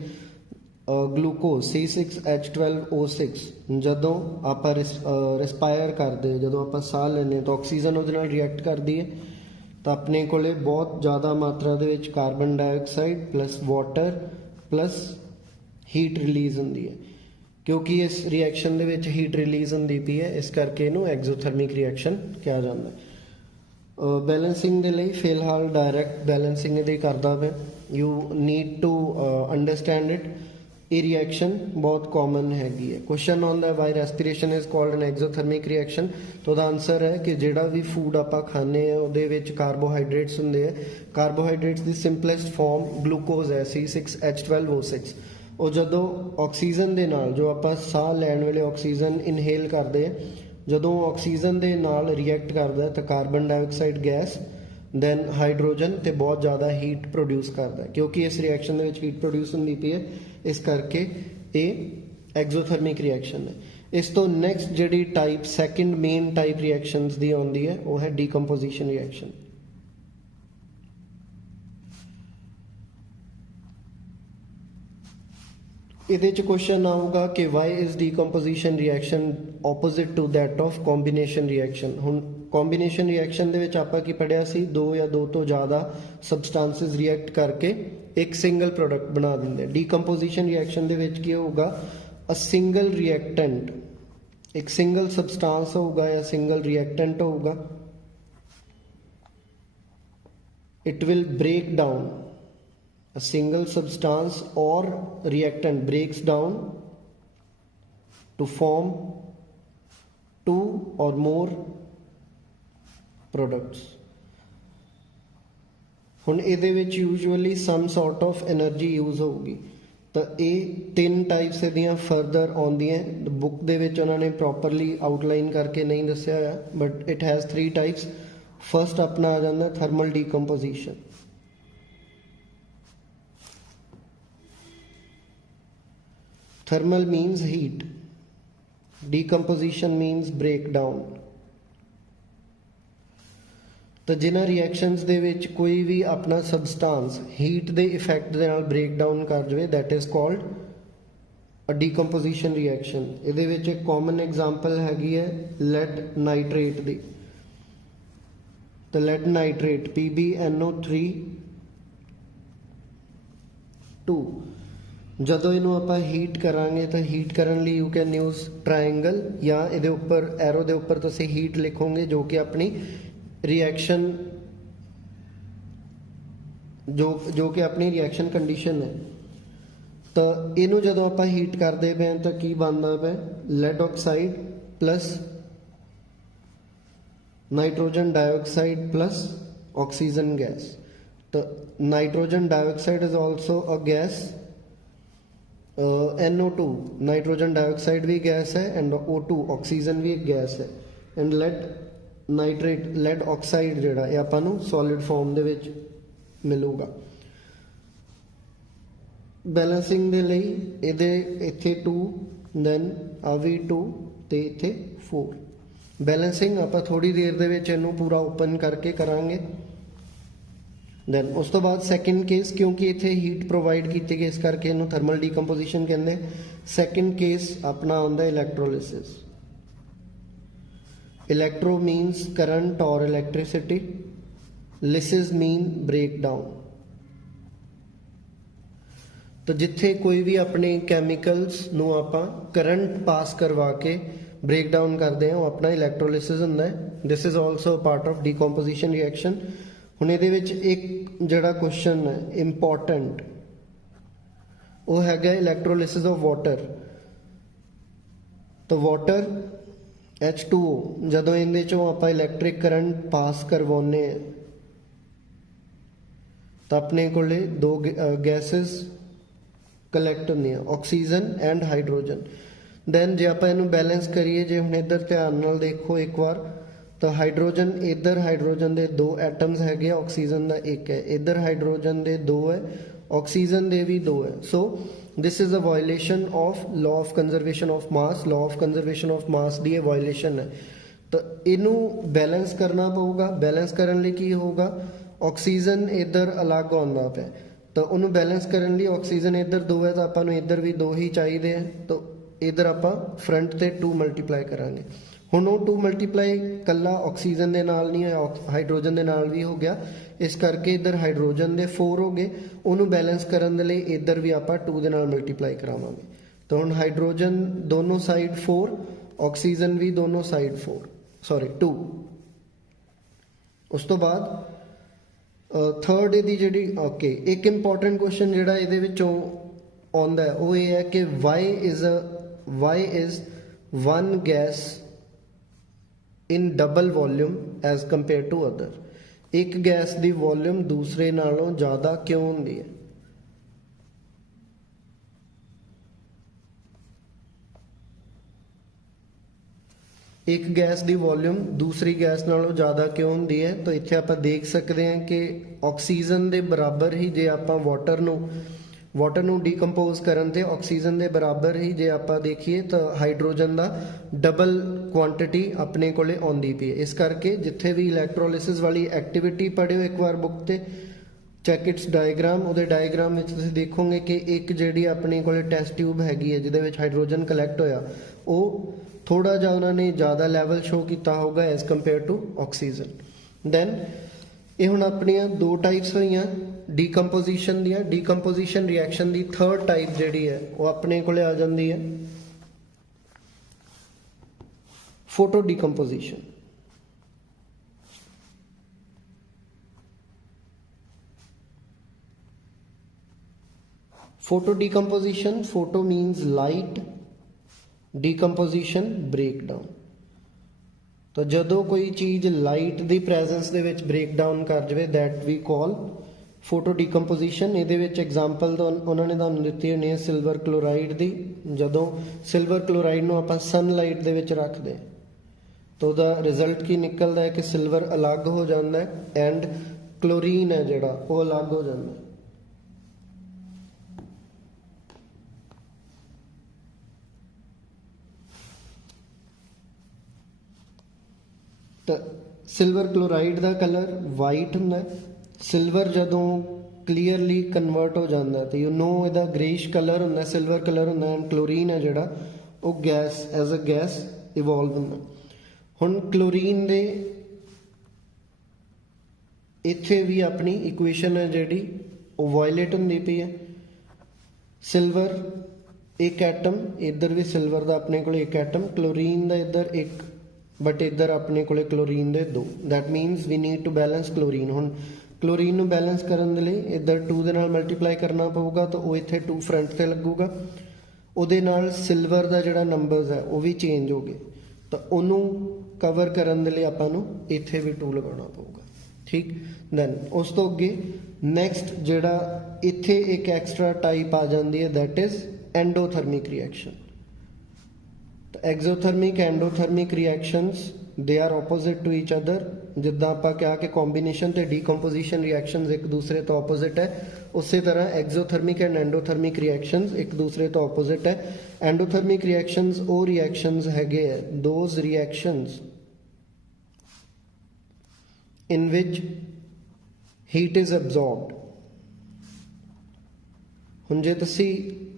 ग्लूकोज C6H12O6 ਜਦੋਂ ਆਪਾਂ ਰਿਸਪਾਇਰ ਕਰਦੇ ਜਦੋਂ ਆਪਾਂ ਸਾਹ ਲੈਂਦੇ ਤਾਂ ਆਕਸੀਜਨ ਉਹਦੇ ਨਾਲ ਰਿਐਕਟ ਕਰਦੀ ਹੈ ਤਾਂ ਆਪਣੇ ਕੋਲੇ ਬਹੁਤ ਜ਼ਿਆਦਾ ਮਾਤਰਾ ਦੇ ਵਿੱਚ carbon dioxide plus water plus heat release ਹੁੰਦੀ ਹੈ। ਕਿਉਂਕਿ ਇਸ ਰਿਐਕਸ਼ਨ ਦੇ ਵਿੱਚ ਹੀਟ ਰਿਲੀਜ਼ ਹੁੰਦੀ ਪਈ ਹੈ ਇਸ ਕਰਕੇ ਇਹਨੂੰ ਐਗਜ਼ੋਥਰਮਿਕ ਰਿਐਕਸ਼ਨ ਕਿਹਾ ਜਾਂਦਾ ਹੈ। ਬੈਲੈਂਸਿੰਗ ਦੇ ਲਈ ਫਿਲਹਾਲ ਡਾਇਰੈਕਟ ਬੈਲੈਂਸਿੰਗ ਇਹਦੀ ਕਰਦਾ ਪਿਆ। You need to understand it. ਇਹ ਰਿਐਕਸ਼ਨ ਬਹੁਤ ਕਾਮਨ ਹੈਗੀ ਹੈ। ਕੁਐਸਚਨ ਆਉਂਦਾ why respiration is called an exothermic reaction, ਤਾਂ ਉਹਦਾ ਆਨਸਰ ਹੈ ਕਿ ਜਿਹੜਾ ਵੀ ਫੂਡ ਆਪਾਂ ਖਾਂਦੇ ਆ ਉਹਦੇ ਵਿੱਚ ਕਾਰਬੋਹਾਈਡਰੇਟਸ ਹੁੰਦੇ ਆ। ਕਾਰਬੋਹਾਈਡਰੇਟਸ ਦੀ ਸਿੰਪਲੈਸਟ ਫਾਰਮ ਗਲੂਕੋਜ਼ ਹੈ C6H12O6। ਉਹ ਜਦੋਂ ਆਕਸੀਜਨ ਦੇ ਨਾਲ, ਜੋ ਆਪਾਂ ਸਾਹ ਲੈਣ ਵੇਲੇ ਆਕਸੀਜਨ ਇਨਹੇਲ ਕਰਦੇ ਆ, ਜਦੋਂ ਆਕਸੀਜਨ ਦੇ ਨਾਲ ਰਿਐਕਟ ਕਰਦਾ ਤਾਂ carbon dioxide gas then hydrogen ਤੇ ਬਹੁਤ ਜ਼ਿਆਦਾ ਹੀਟ ਪ੍ਰੋਡਿਊਸ ਕਰਦਾ। ਕਿਉਂਕਿ ਇਸ ਰਿਐਕਸ਼ਨ ਦੇ ਵਿੱਚ ਹੀਟ ਪ੍ਰੋਡਿਊਸ ਹੁੰਦੀ ਪਈ ਹੈ, ਇਸ ਕਰਕੇ ਇਹ ਐਗਜ਼ੋਥਰਮਿਕ ਰਿਐਕਸ਼ਨ ਹੈ। ਇਸ ਤੋਂ ਨੈਕਸਟ ਜਿਹੜੀ type, second main type reactions ਦੀ ਆਉਂਦੀ ਹੈ, ਉਹ ਹੈ ਡੀਕੰਪੋਜੀਸ਼ਨ ਰਿਐਕਸ਼ਨ। ਇਹਦੇ ਚ ਕੁਐਸਚਨ ਆਊਗਾ ਕਿ why is decomposition reaction opposite to that of combination reaction. ਹੁਣ ਕੰਬੀਨੇਸ਼ਨ ਰਿਐਕਸ਼ਨ ਦੇ ਵਿੱਚ ਆਪਾਂ ਕੀ ਪੜਿਆ ਸੀ, ਦੋ ਜਾਂ ਦੋ ਤੋਂ ਜ਼ਿਆਦਾ ਸਬਸਟੈਂਸਸ ਰਿਐਕਟ ਕਰਕੇ ਇੱਕ ਸਿੰਗਲ ਪ੍ਰੋਡਕਟ ਬਣਾ ਦਿੰਦੇ। ਡੀਕੰਪੋਜੀਸ਼ਨ ਰਿਐਕਸ਼ਨ ਦੇ ਵਿੱਚ ਕੀ ਹੋਊਗਾ, ਅ ਸਿੰਗਲ ਰਿਐਕਟੈਂਟ, ਇੱਕ ਸਿੰਗਲ ਸਬਸਟੈਂਸ ਹੋਊਗਾ ਜਾਂ ਸਿੰਗਲ ਰਿਐਕਟੈਂਟ ਹੋਊਗਾ, it will break down, a single substance or reactant breaks down to form two or more products। ਹੁਣ ਇਹਦੇ ਵਿੱਚ usually some sort of energy use ਹੋਊਗੀ। ਤਾਂ ਇਹ ਤਿੰਨ ਟਾਈਪਸ ਇਹਦੀਆਂ ਫਰਦਰ ਆਉਂਦੀਆਂ। ਬੁੱਕ ਦੇ ਵਿੱਚ ਉਹਨਾਂ ਨੇ ਪ੍ਰੋਪਰਲੀ ਆਊਟਲਾਈਨ ਕਰਕੇ ਨਹੀਂ ਦੱਸਿਆ ਹੋਇਆ, but it has 3 types. First ਆਪਣਾ ਆ ਜਾਂਦਾ thermal decomposition. Thermal means heat, decomposition means breakdown। ਤਾਂ ਜਿਨ੍ਹਾਂ ਰਿਐਕਸ਼ਨਸ ਦੇ ਵਿੱਚ ਕੋਈ ਵੀ ਆਪਣਾ ਸਬਸਟੈਂਸ ਹੀਟ ਦੇ ਇਫੈਕਟ ਦੇ ਨਾਲ ਬ੍ਰੇਕਡਾਊਨ ਕਰ ਜਾਵੇ, that is called a decomposition reaction. ਇਹਦੇ ਵਿੱਚ ਇੱਕ ਕਾਮਨ ਐਗਜ਼ਾਮਪਲ ਹੈਗੀ ਹੈ ਲੈਡ ਨਾਈਟ੍ਰੇਟ ਦੀ। ਤਾਂ ਲੈਡ ਨਾਈਟ੍ਰੇਟ PbNO3 ਜਦੋਂ ਇਹਨੂੰ ਆਪਾਂ ਹੀਟ ਕਰਾਂਗੇ ਤਾਂ ਹੀਟ ਕਰਨ ਲਈ ਯੂ ਕੈਨ ਯੂਜ਼ ਟ੍ਰਾਇੰਗਲ, ਜਾਂ ਇਹਦੇ ਉੱਪਰ ਐਰੋ ਦੇ ਉੱਪਰ ਤੁਸੀਂ ਹੀਟ ਲਿਖੋਗੇ ਜੋ ਕਿ ਆਪਣੀ ਰਿਐਕਸ਼ਨ, ਜੋ ਕਿ ਆਪਣੀ ਰਿਐਕਸ਼ਨ ਕੰਡੀਸ਼ਨ ਹੈ। ਤਾਂ ਇਹਨੂੰ ਜਦੋਂ ਆਪਾਂ ਹੀਟ ਕਰਦੇ ਪਏ ਤਾਂ ਕੀ ਬਣਦਾ ਪਿਆ, lead oxide plus nitrogen dioxide plus oxygen gas. ਤਾਂ nitrogen dioxide is also a gas, NO2 nitrogen dioxide ਵੀ ਗੈਸ ਹੈ, ਐਂਡ O2 ਆਕਸੀਜਨ ਵੀ ਇੱਕ ਗੈਸ ਹੈ। And lead nitrate, lead oxide ਜਿਹੜਾ ਇਹ ਆਪਾਂ ਨੂੰ ਸੋਲਿਡ ਫਾਰਮ ਦੇ ਵਿੱਚ ਮਿਲੂਗਾ। ਬੈਲੈਂਸਿੰਗ ਦੇ ਲਈ ਇਹਦੇ ਇੱਥੇ 2 ਦੈਨ ਆ ਵੀ 2 ਤੇ ਇੱਥੇ 4। ਬੈਲੈਂਸਿੰਗ ਆਪਾਂ ਥੋੜੀ ਦੇਰ ਦੇ ਵਿੱਚ ਇਹਨੂੰ ਪੂਰਾ ਓਪਨ ਕਰਕੇ ਕਰਾਂਗੇ। ਦੈਨ ਉਸ ਤੋਂ ਬਾਅਦ ਸੈਕਿੰਡ ਕੇਸ, ਕਿਉਂਕਿ ਇੱਥੇ ਹੀਟ ਪ੍ਰੋਵਾਈਡ ਕੀਤੀ ਗਈ ਇਸ ਕਰਕੇ ਇਹਨੂੰ ਥਰਮਲ ਡੀਕੰਪੋਜੀਸ਼ਨ ਕਹਿੰਦੇ। ਸੈਕਿੰਡ ਕੇਸ ਆਪਣਾ ਆਉਂਦਾ ਇਲੈਕਟ੍ਰੋਲਿਸਿਸ। ਇਲੈਕਟ੍ਰੋ ਮੀਨਸ ਕਰੰਟ ਔਰ ਇਲੈਕਟ੍ਰਿਸਿਟੀ, ਲਿਸਿਸ ਮੀਨ ਬ੍ਰੇਕਡਾਊਨ। ਤਾਂ ਜਿੱਥੇ ਕੋਈ ਵੀ ਆਪਣੇ ਕੈਮੀਕਲਸ ਨੂੰ ਆਪਾਂ ਕਰੰਟ ਪਾਸ ਕਰਵਾ ਕੇ ਬ੍ਰੇਕਡਾਊਨ ਕਰਦੇ ਹਾਂ, ਉਹ ਆਪਣਾ ਇਲੈਕਟ੍ਰੋਲਿਸਿਸ ਹੁੰਦਾ ਹੈ। This is also part of decomposition reaction. ਹੁਣ ਇਹਦੇ ਵਿੱਚ ਇੱਕ ਜਿਹੜਾ ਕੁਐਸਚਨ ਹੈ ਇੰਪੋਰਟੈਂਟ, ਉਹ ਹੈਗਾ ਇਲੈਕਟ੍ਰੋਲਿਸਿਸ ਆਫ ਵਾਟਰ। ਤਾਂ ਵਾਟਰ H2O, ਜਦੋਂ ਇਹਦੇ ਚੋਂ ਆਪਾਂ ਇਲੈਕਟ੍ਰਿਕ ਕਰੰਟ ਪਾਸ ਕਰਵਾਉਂਦੇ ਹਾਂ ਤਾਂ ਆਪਣੇ ਕੋਲੇ ਦੋ ਗੈਸਿਸ ਕਲੈਕਟ ਹੁੰਦੀਆਂ, ਆਕਸੀਜਨ ਐਂਡ ਹਾਈਡਰੋਜਨ। ਦੈਨ ਜੇ ਆਪਾਂ ਇਹਨੂੰ ਬੈਲੈਂਸ ਕਰੀਏ, ਜੇ ਹੁਣ ਇੱਧਰ ਧਿਆਨ ਨਾਲ ਦੇਖੋ ਇੱਕ ਵਾਰ, ਤਾਂ ਹਾਈਡਰੋਜਨ, ਇੱਧਰ ਹਾਈਡਰੋਜਨ ਦੇ 2 ਐਟਮਸ ਹੈਗੇ, ਆਕਸੀਜਨ ਦਾ 1 ਹੈ। ਇੱਧਰ ਹਾਈਡਰੋਜਨ ਦੇ 2 ਹੈ, ਆਕਸੀਜਨ ਦੇ ਵੀ 2 ਹੈ। So this is a violation of law of conservation of mass. Law of conservation of mass ਦੀ ਇਹ ਵਾਇਲੇਸ਼ਨ ਹੈ। ਤਾਂ ਇਹਨੂੰ ਬੈਲੈਂਸ ਕਰਨਾ ਪਊਗਾ। ਬੈਲੈਂਸ ਕਰਨ ਲਈ ਕੀ ਹੋਊਗਾ, ਆਕਸੀਜਨ ਇੱਧਰ ਅਲੱਗ ਆਉਂਦਾ ਪਿਆ, ਤਾਂ ਉਹਨੂੰ ਬੈਲੈਂਸ ਕਰਨ ਲਈ ਆਕਸੀਜਨ ਇੱਧਰ 2 ਹੈ ਤਾਂ ਆਪਾਂ ਨੂੰ ਇੱਧਰ ਵੀ 2 ਹੀ ਚਾਹੀਦੇ ਆ। ਤਾਂ ਇੱਧਰ ਆਪਾਂ ਫਰੰਟ ਤੇ 2 ਮਲਟੀਪਲਾਈ ਕਰਾਂਗੇ। ਹੁਣ ਉਹ 2 ਮਲਟੀਪਲਾਈ ਕੱਲਾ ਆਕਸੀਜਨ ਦੇ ਨਾਲ ਨਹੀਂ ਹੋਇਆ, ਹਾਈਡਰੋਜਨ ਦੇ ਨਾਲ ਵੀ ਹੋ ਗਿਆ। ਇਸ ਕਰਕੇ ਇੱਧਰ ਹਾਈਡਰੋਜਨ ਦੇ 4 ਹੋ ਗਏ। ਉਹਨੂੰ ਬੈਲੈਂਸ ਕਰਨ ਦੇ ਲਈ ਇੱਧਰ ਵੀ ਆਪਾਂ 2 ਦੇ ਨਾਲ ਮਲਟੀਪਲਾਈ ਕਰਾਵਾਂਗੇ। ਤਾਂ ਹੁਣ ਹਾਈਡਰੋਜਨ ਦੋਨੋਂ ਸਾਈਡ 4, ਆਕਸੀਜਨ ਵੀ ਦੋਨੋਂ ਸਾਈਡ 2। ਉਸ ਤੋਂ ਬਾਅਦ ਥਰਡ ਇਹਦੀ ਜਿਹੜੀ ਇੱਕ ਇੰਪੋਰਟੈਂਟ ਕੁਐਸਚਨ ਜਿਹੜਾ ਇਹਦੇ ਵਿੱਚੋਂ ਆਉਂਦਾ ਹੈ ਉਹ ਇਹ ਹੈ ਕਿ y is one gas in double volume as compared to other। ਇੱਕ ਗੈਸ ਦੀ ਵੋਲਿਊਮ ਦੂਸਰੇ ਨਾਲੋਂ ਜ਼ਿਆਦਾ ਕਿਉਂ ਹੁੰਦੀ ਹੈ? ਇੱਕ ਗੈਸ ਦੀ ਵੋਲਿਊਮ ਦੂਸਰੀ ਗੈਸ ਨਾਲੋਂ ਜ਼ਿਆਦਾ ਕਿਉਂ ਹੁੰਦੀ ਹੈ? ਤਾਂ ਇੱਥੇ ਆਪਾਂ ਦੇਖ ਸਕਦੇ ਹਾਂ ਕਿ ਆਕਸੀਜਨ ਦੇ ਬਰਾਬਰ ਹੀ ਜੇ ਆਪਾਂ ਵਾਟਰ ਨੂੰ ਡੀਕੰਪੋਜ਼ ਕਰਨ ਤੇ ਆਕਸੀਜਨ ਦੇ ਬਰਾਬਰ ਹੀ ਜੇ ਆਪਾਂ ਦੇਖੀਏ ਤਾਂ ਹਾਈਡਰੋਜਨ ਦਾ ਡਬਲ ਕੁਆਂਟੀਟੀ ਆਪਣੇ ਕੋਲੇ ਆਉਂਦੀ ਪਈ ਹੈ। ਇਸ ਕਰਕੇ ਜਿੱਥੇ ਵੀ ਇਲੈਕਟ੍ਰੋਲਿਸਿਸ ਵਾਲੀ ਐਕਟੀਵਿਟੀ ਪੜ੍ਹਿਓ ਇੱਕ ਵਾਰ ਬੁੱਕ ਤੇ, ਚੈੱਕ ਇਟਸ ਡਾਇਗਰਾਮ, ਉਹਦੇ ਡਾਇਗਰਾਮ ਵਿੱਚ ਤੁਸੀਂ ਦੇਖੋਗੇ ਕਿ ਇੱਕ ਜਿਹੜੀ ਆਪਣੇ ਕੋਲੇ ਟੈਸਟ ਟਿਊਬ ਹੈਗੀ ਹੈ ਜਿਹਦੇ ਵਿੱਚ ਹਾਈਡਰੋਜਨ ਕਲੈਕਟ ਹੋਇਆ, ਉਹ ਥੋੜਾ ਜਿਹਾ ਉਹਨਾਂ ਨੇ ਜ਼ਿਆਦਾ ਲੈਵਲ ਸ਼ੋ ਕੀਤਾ ਹੋਊਗਾ as compare to oxygen. Then ਇਹ ਹੁਣ ਆਪਣੀਆਂ ਦੋ ਟਾਈਪਸ ਹੋਈਆਂ ਡੀਕੰਪੋਜੀਸ਼ਨ ਦੀਆਂ। ਡੀਕੰਪੋਜੀਸ਼ਨ ਰਿਐਕਸ਼ਨ ਦੀ ਥਰਡ ਟਾਈਪ ਜਿਹੜੀ ਹੈ ਉਹ ਆਪਣੇ ਕੋਲੇ ਆ ਜਾਂਦੀ ਹੈ photo decomposition. Photo decomposition, photo means light, decomposition breakdown। तो ਜਦੋਂ ਕੋਈ ਚੀਜ਼ ਲਾਈਟ ਦੀ ਪ੍ਰੈਜ਼ੈਂਸ ਦੇ ਵਿੱਚ ਬ੍ਰੇਕਡਾਊਨ ਕਰ ਜਾਵੇ that we call photo decomposition। ਇਹਦੇ ਵਿੱਚ ਐਗਜ਼ਾਮਪਲ ਤਾਂ ਉਹਨਾਂ ਨੇ ਤੁਹਾਨੂੰ ਦਿੱਤੀ ਹੋਣੀ ਹੈ ਸਿਲਵਰ ਕਲੋਰਾਈਡ ਦੀ। ਜਦੋਂ ਸਿਲਵਰ ਕਲੋਰਾਈਡ ਨੂੰ ਆਪਾਂ ਸਨਲਾਈਟ ਦੇ ਵਿੱਚ ਰੱਖਦੇ ਤਾਂ ਉਹਦਾ ਰਿਜ਼ਲਟ ਕੀ ਨਿਕਲਦਾ ਹੈ ਕਿ ਸਿਲਵਰ ਅਲੱਗ ਹੋ ਜਾਂਦਾ ਹੈ ਐਂਡ ਕਲੋਰੀਨ ਹੈ ਜਿਹੜਾ ਉਹ ਅਲੱਗ ਹੋ ਜਾਂਦਾ ਹੈ। ਤਾਂ ਸਿਲਵਰ ਕਲੋਰਾਈਡ ਦਾ ਕਲਰ ਵਾਈਟ ਹੁੰਦਾ, ਸਿਲਵਰ ਜਦੋਂ ਕਲੀਅਰਲੀ ਕਨਵਰਟ ਹੋ ਜਾਂਦਾ ਤੇ ਯੂ ਨੋ ਇਹਦਾ ਗ੍ਰੇਇਸ਼ ਕਲਰ ਹੁੰਦਾ, ਸਿਲਵਰ ਕਲਰ ਹੁੰਦਾ ਐਂਡ ਕਲੋਰੀਨ ਹੈ ਜਿਹੜਾ ਉਹ gas as a gas evolve ਹੁੰਦਾ। ਹੁਣ ਕਲੋਰੀਨ ਦੇ ਇੱਥੇ ਵੀ ਆਪਣੀ ਇਕੁਏਸ਼ਨ ਹੈ ਜਿਹੜੀ ਉਹ ਵਾਇਲੇਟ ਹੁੰਦੀ ਪਈ ਹੈ। ਸਿਲਵਰ ਇੱਕ ਐਟਮ, ਇੱਧਰ ਵੀ ਸਿਲਵਰ ਦਾ ਆਪਣੇ ਕੋਲ ਇੱਕ ਐਟਮ, ਕਲੋਰੀਨ ਦਾ ਇੱਧਰ ਇੱਕ ਬਟ ਇੱਧਰ ਆਪਣੇ ਕੋਲੇ ਕਲੋਰੀਨ ਦੇ ਦੋ। That means we need to balance chlorine. ਹੁਣ ਕਲੋਰੀਨ ਨੂੰ ਬੈਲੈਂਸ ਕਰਨ ਦੇ ਲਈ ਇੱਧਰ 2 ਦੇ ਨਾਲ ਮਲਟੀਪਲਾਈ ਕਰਨਾ ਪਊਗਾ ਤਾਂ ਉਹ ਇੱਥੇ 2 ਫਰੰਟ ਤੇ ਲੱਗੂਗਾ। ਉਹਦੇ ਨਾਲ ਸਿਲਵਰ ਦਾ ਜਿਹੜਾ ਨੰਬਰਸ ਹੈ ਉਹ ਵੀ ਚੇਂਜ ਹੋ ਗਏ ਤਾਂ ਉਹਨੂੰ ਕਵਰ ਕਰਨ ਦੇ ਲਈ ਆਪਾਂ ਨੂੰ ਇੱਥੇ ਵੀ 2 ਲਗਾਉਣਾ ਪਊਗਾ। ਠੀਕ, ਦੈਨ ਉਸ ਤੋਂ ਅੱਗੇ ਨੈਕਸਟ ਜਿਹੜਾ ਇੱਥੇ ਇੱਕ ਐਕਸਟਰਾ ਟਾਈਪ ਆ ਜਾਂਦੀ ਹੈ that is endothermic reaction. Exothermic endothermic reactions ਦੇ are opposite to each other. ਜਿੱਦਾਂ ਆਪਾਂ ਕਿਹਾ ਕਿ ਕੰਬੀਨੇਸ਼ਨ ਤੇ ਡੀਕੰਪੋਜੀਸ਼ਨ ਰਿਐਕਸ਼ਨਸ ਇੱਕ ਦੂਸਰੇ ਤੋਂ ਆਪੋਜ਼ਿਟ ਹੈ, ਉਸੇ ਤਰ੍ਹਾਂ ਐਗਜ਼ੋਥਰਮਿਕ ਐਂਡ ਐਂਡੋਥਰਮਿਕ ਰਿਐਕਸ਼ਨਸ ਇੱਕ ਦੂਸਰੇ ਤੋਂ ਆਪੋਜ਼ਿਟ ਹੈ। ਐਂਡੋਥਰਮਿਕ ਰਿਐਕਸ਼ਨਸ ਉਹ ਰਿਐਕਸ਼ਨਸ ਹੈਗੇ ਹੈ those reactions in which heat is absorbed। ਹੁਣ ਜੇ ਤੁਸੀਂ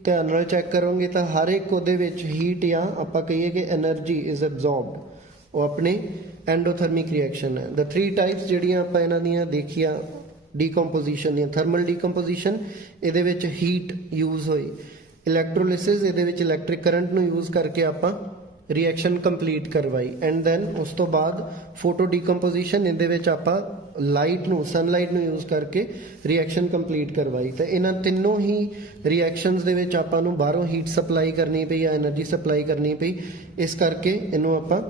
ਧਿਆਨ ਨਾਲ ਚੈੱਕ ਕਰੋਗੇ ਤਾਂ ਹਰ ਇੱਕ ਉਹਦੇ ਵਿੱਚ ਹੀਟ ਜਾਂ ਆਪਾਂ ਕਹੀਏ ਕਿ એનર્ਜੀ ਇਜ਼ ਐਬਜ਼ੌਰਬਡ, ਉਹ ਆਪਣੇ ਐਂਡੋਥਰਮਿਕ ਰਿਐਕਸ਼ਨ ਹੈ। ਦ 3 ਟਾਈਪਸ ਜਿਹੜੀਆਂ ਆਪਾਂ ਇਹਨਾਂ ਦੀਆਂ ਦੇਖੀਆਂ ਡੀਕੰਪੋਜੀਸ਼ਨ ਦੀਆਂ, ਥਰਮਲ ਡੀਕੰਪੋਜੀਸ਼ਨ ਇਹਦੇ ਵਿੱਚ ਹੀਟ ਯੂਜ਼ ਹੋਈ, ਇਲੈਕਟ੍ਰੋਲਿਸਿਸ ਇਹਦੇ ਵਿੱਚ ਇਲੈਕਟ੍ਰਿਕ ਕਰੰਟ ਨੂੰ ਯੂਜ਼ ਕਰਕੇ ਆਪਾਂ ਰਿਐਕਸ਼ਨ ਕੰਪਲੀਟ ਕਰਵਾਈ ਐਂਡ ਦੈਨ ਉਸ ਤੋਂ ਬਾਅਦ ਫੋਟੋ ਡੀਕੰਪੋਜੀਸ਼ਨ ਇਹਦੇ ਵਿੱਚ ਆਪਾਂ ਲਾਈਟ ਨੂੰ, ਸਨਲਾਈਟ ਨੂੰ ਯੂਜ਼ ਕਰਕੇ ਰਿਐਕਸ਼ਨ ਕੰਪਲੀਟ ਕਰਵਾਈ। ਤਾਂ ਇਹਨਾਂ ਤਿੰਨੋਂ ਹੀ ਰਿਐਕਸ਼ਨਸ ਦੇ ਵਿੱਚ ਆਪਾਂ ਨੂੰ ਬਾਹਰੋਂ ਹੀਟ ਸਪਲਾਈ ਕਰਨੀ ਪਈ ਜਾਂ એનર્ਜੀ ਸਪਲਾਈ ਕਰਨੀ ਪਈ, ਇਸ ਕਰਕੇ ਇਹਨੂੰ ਆਪਾਂ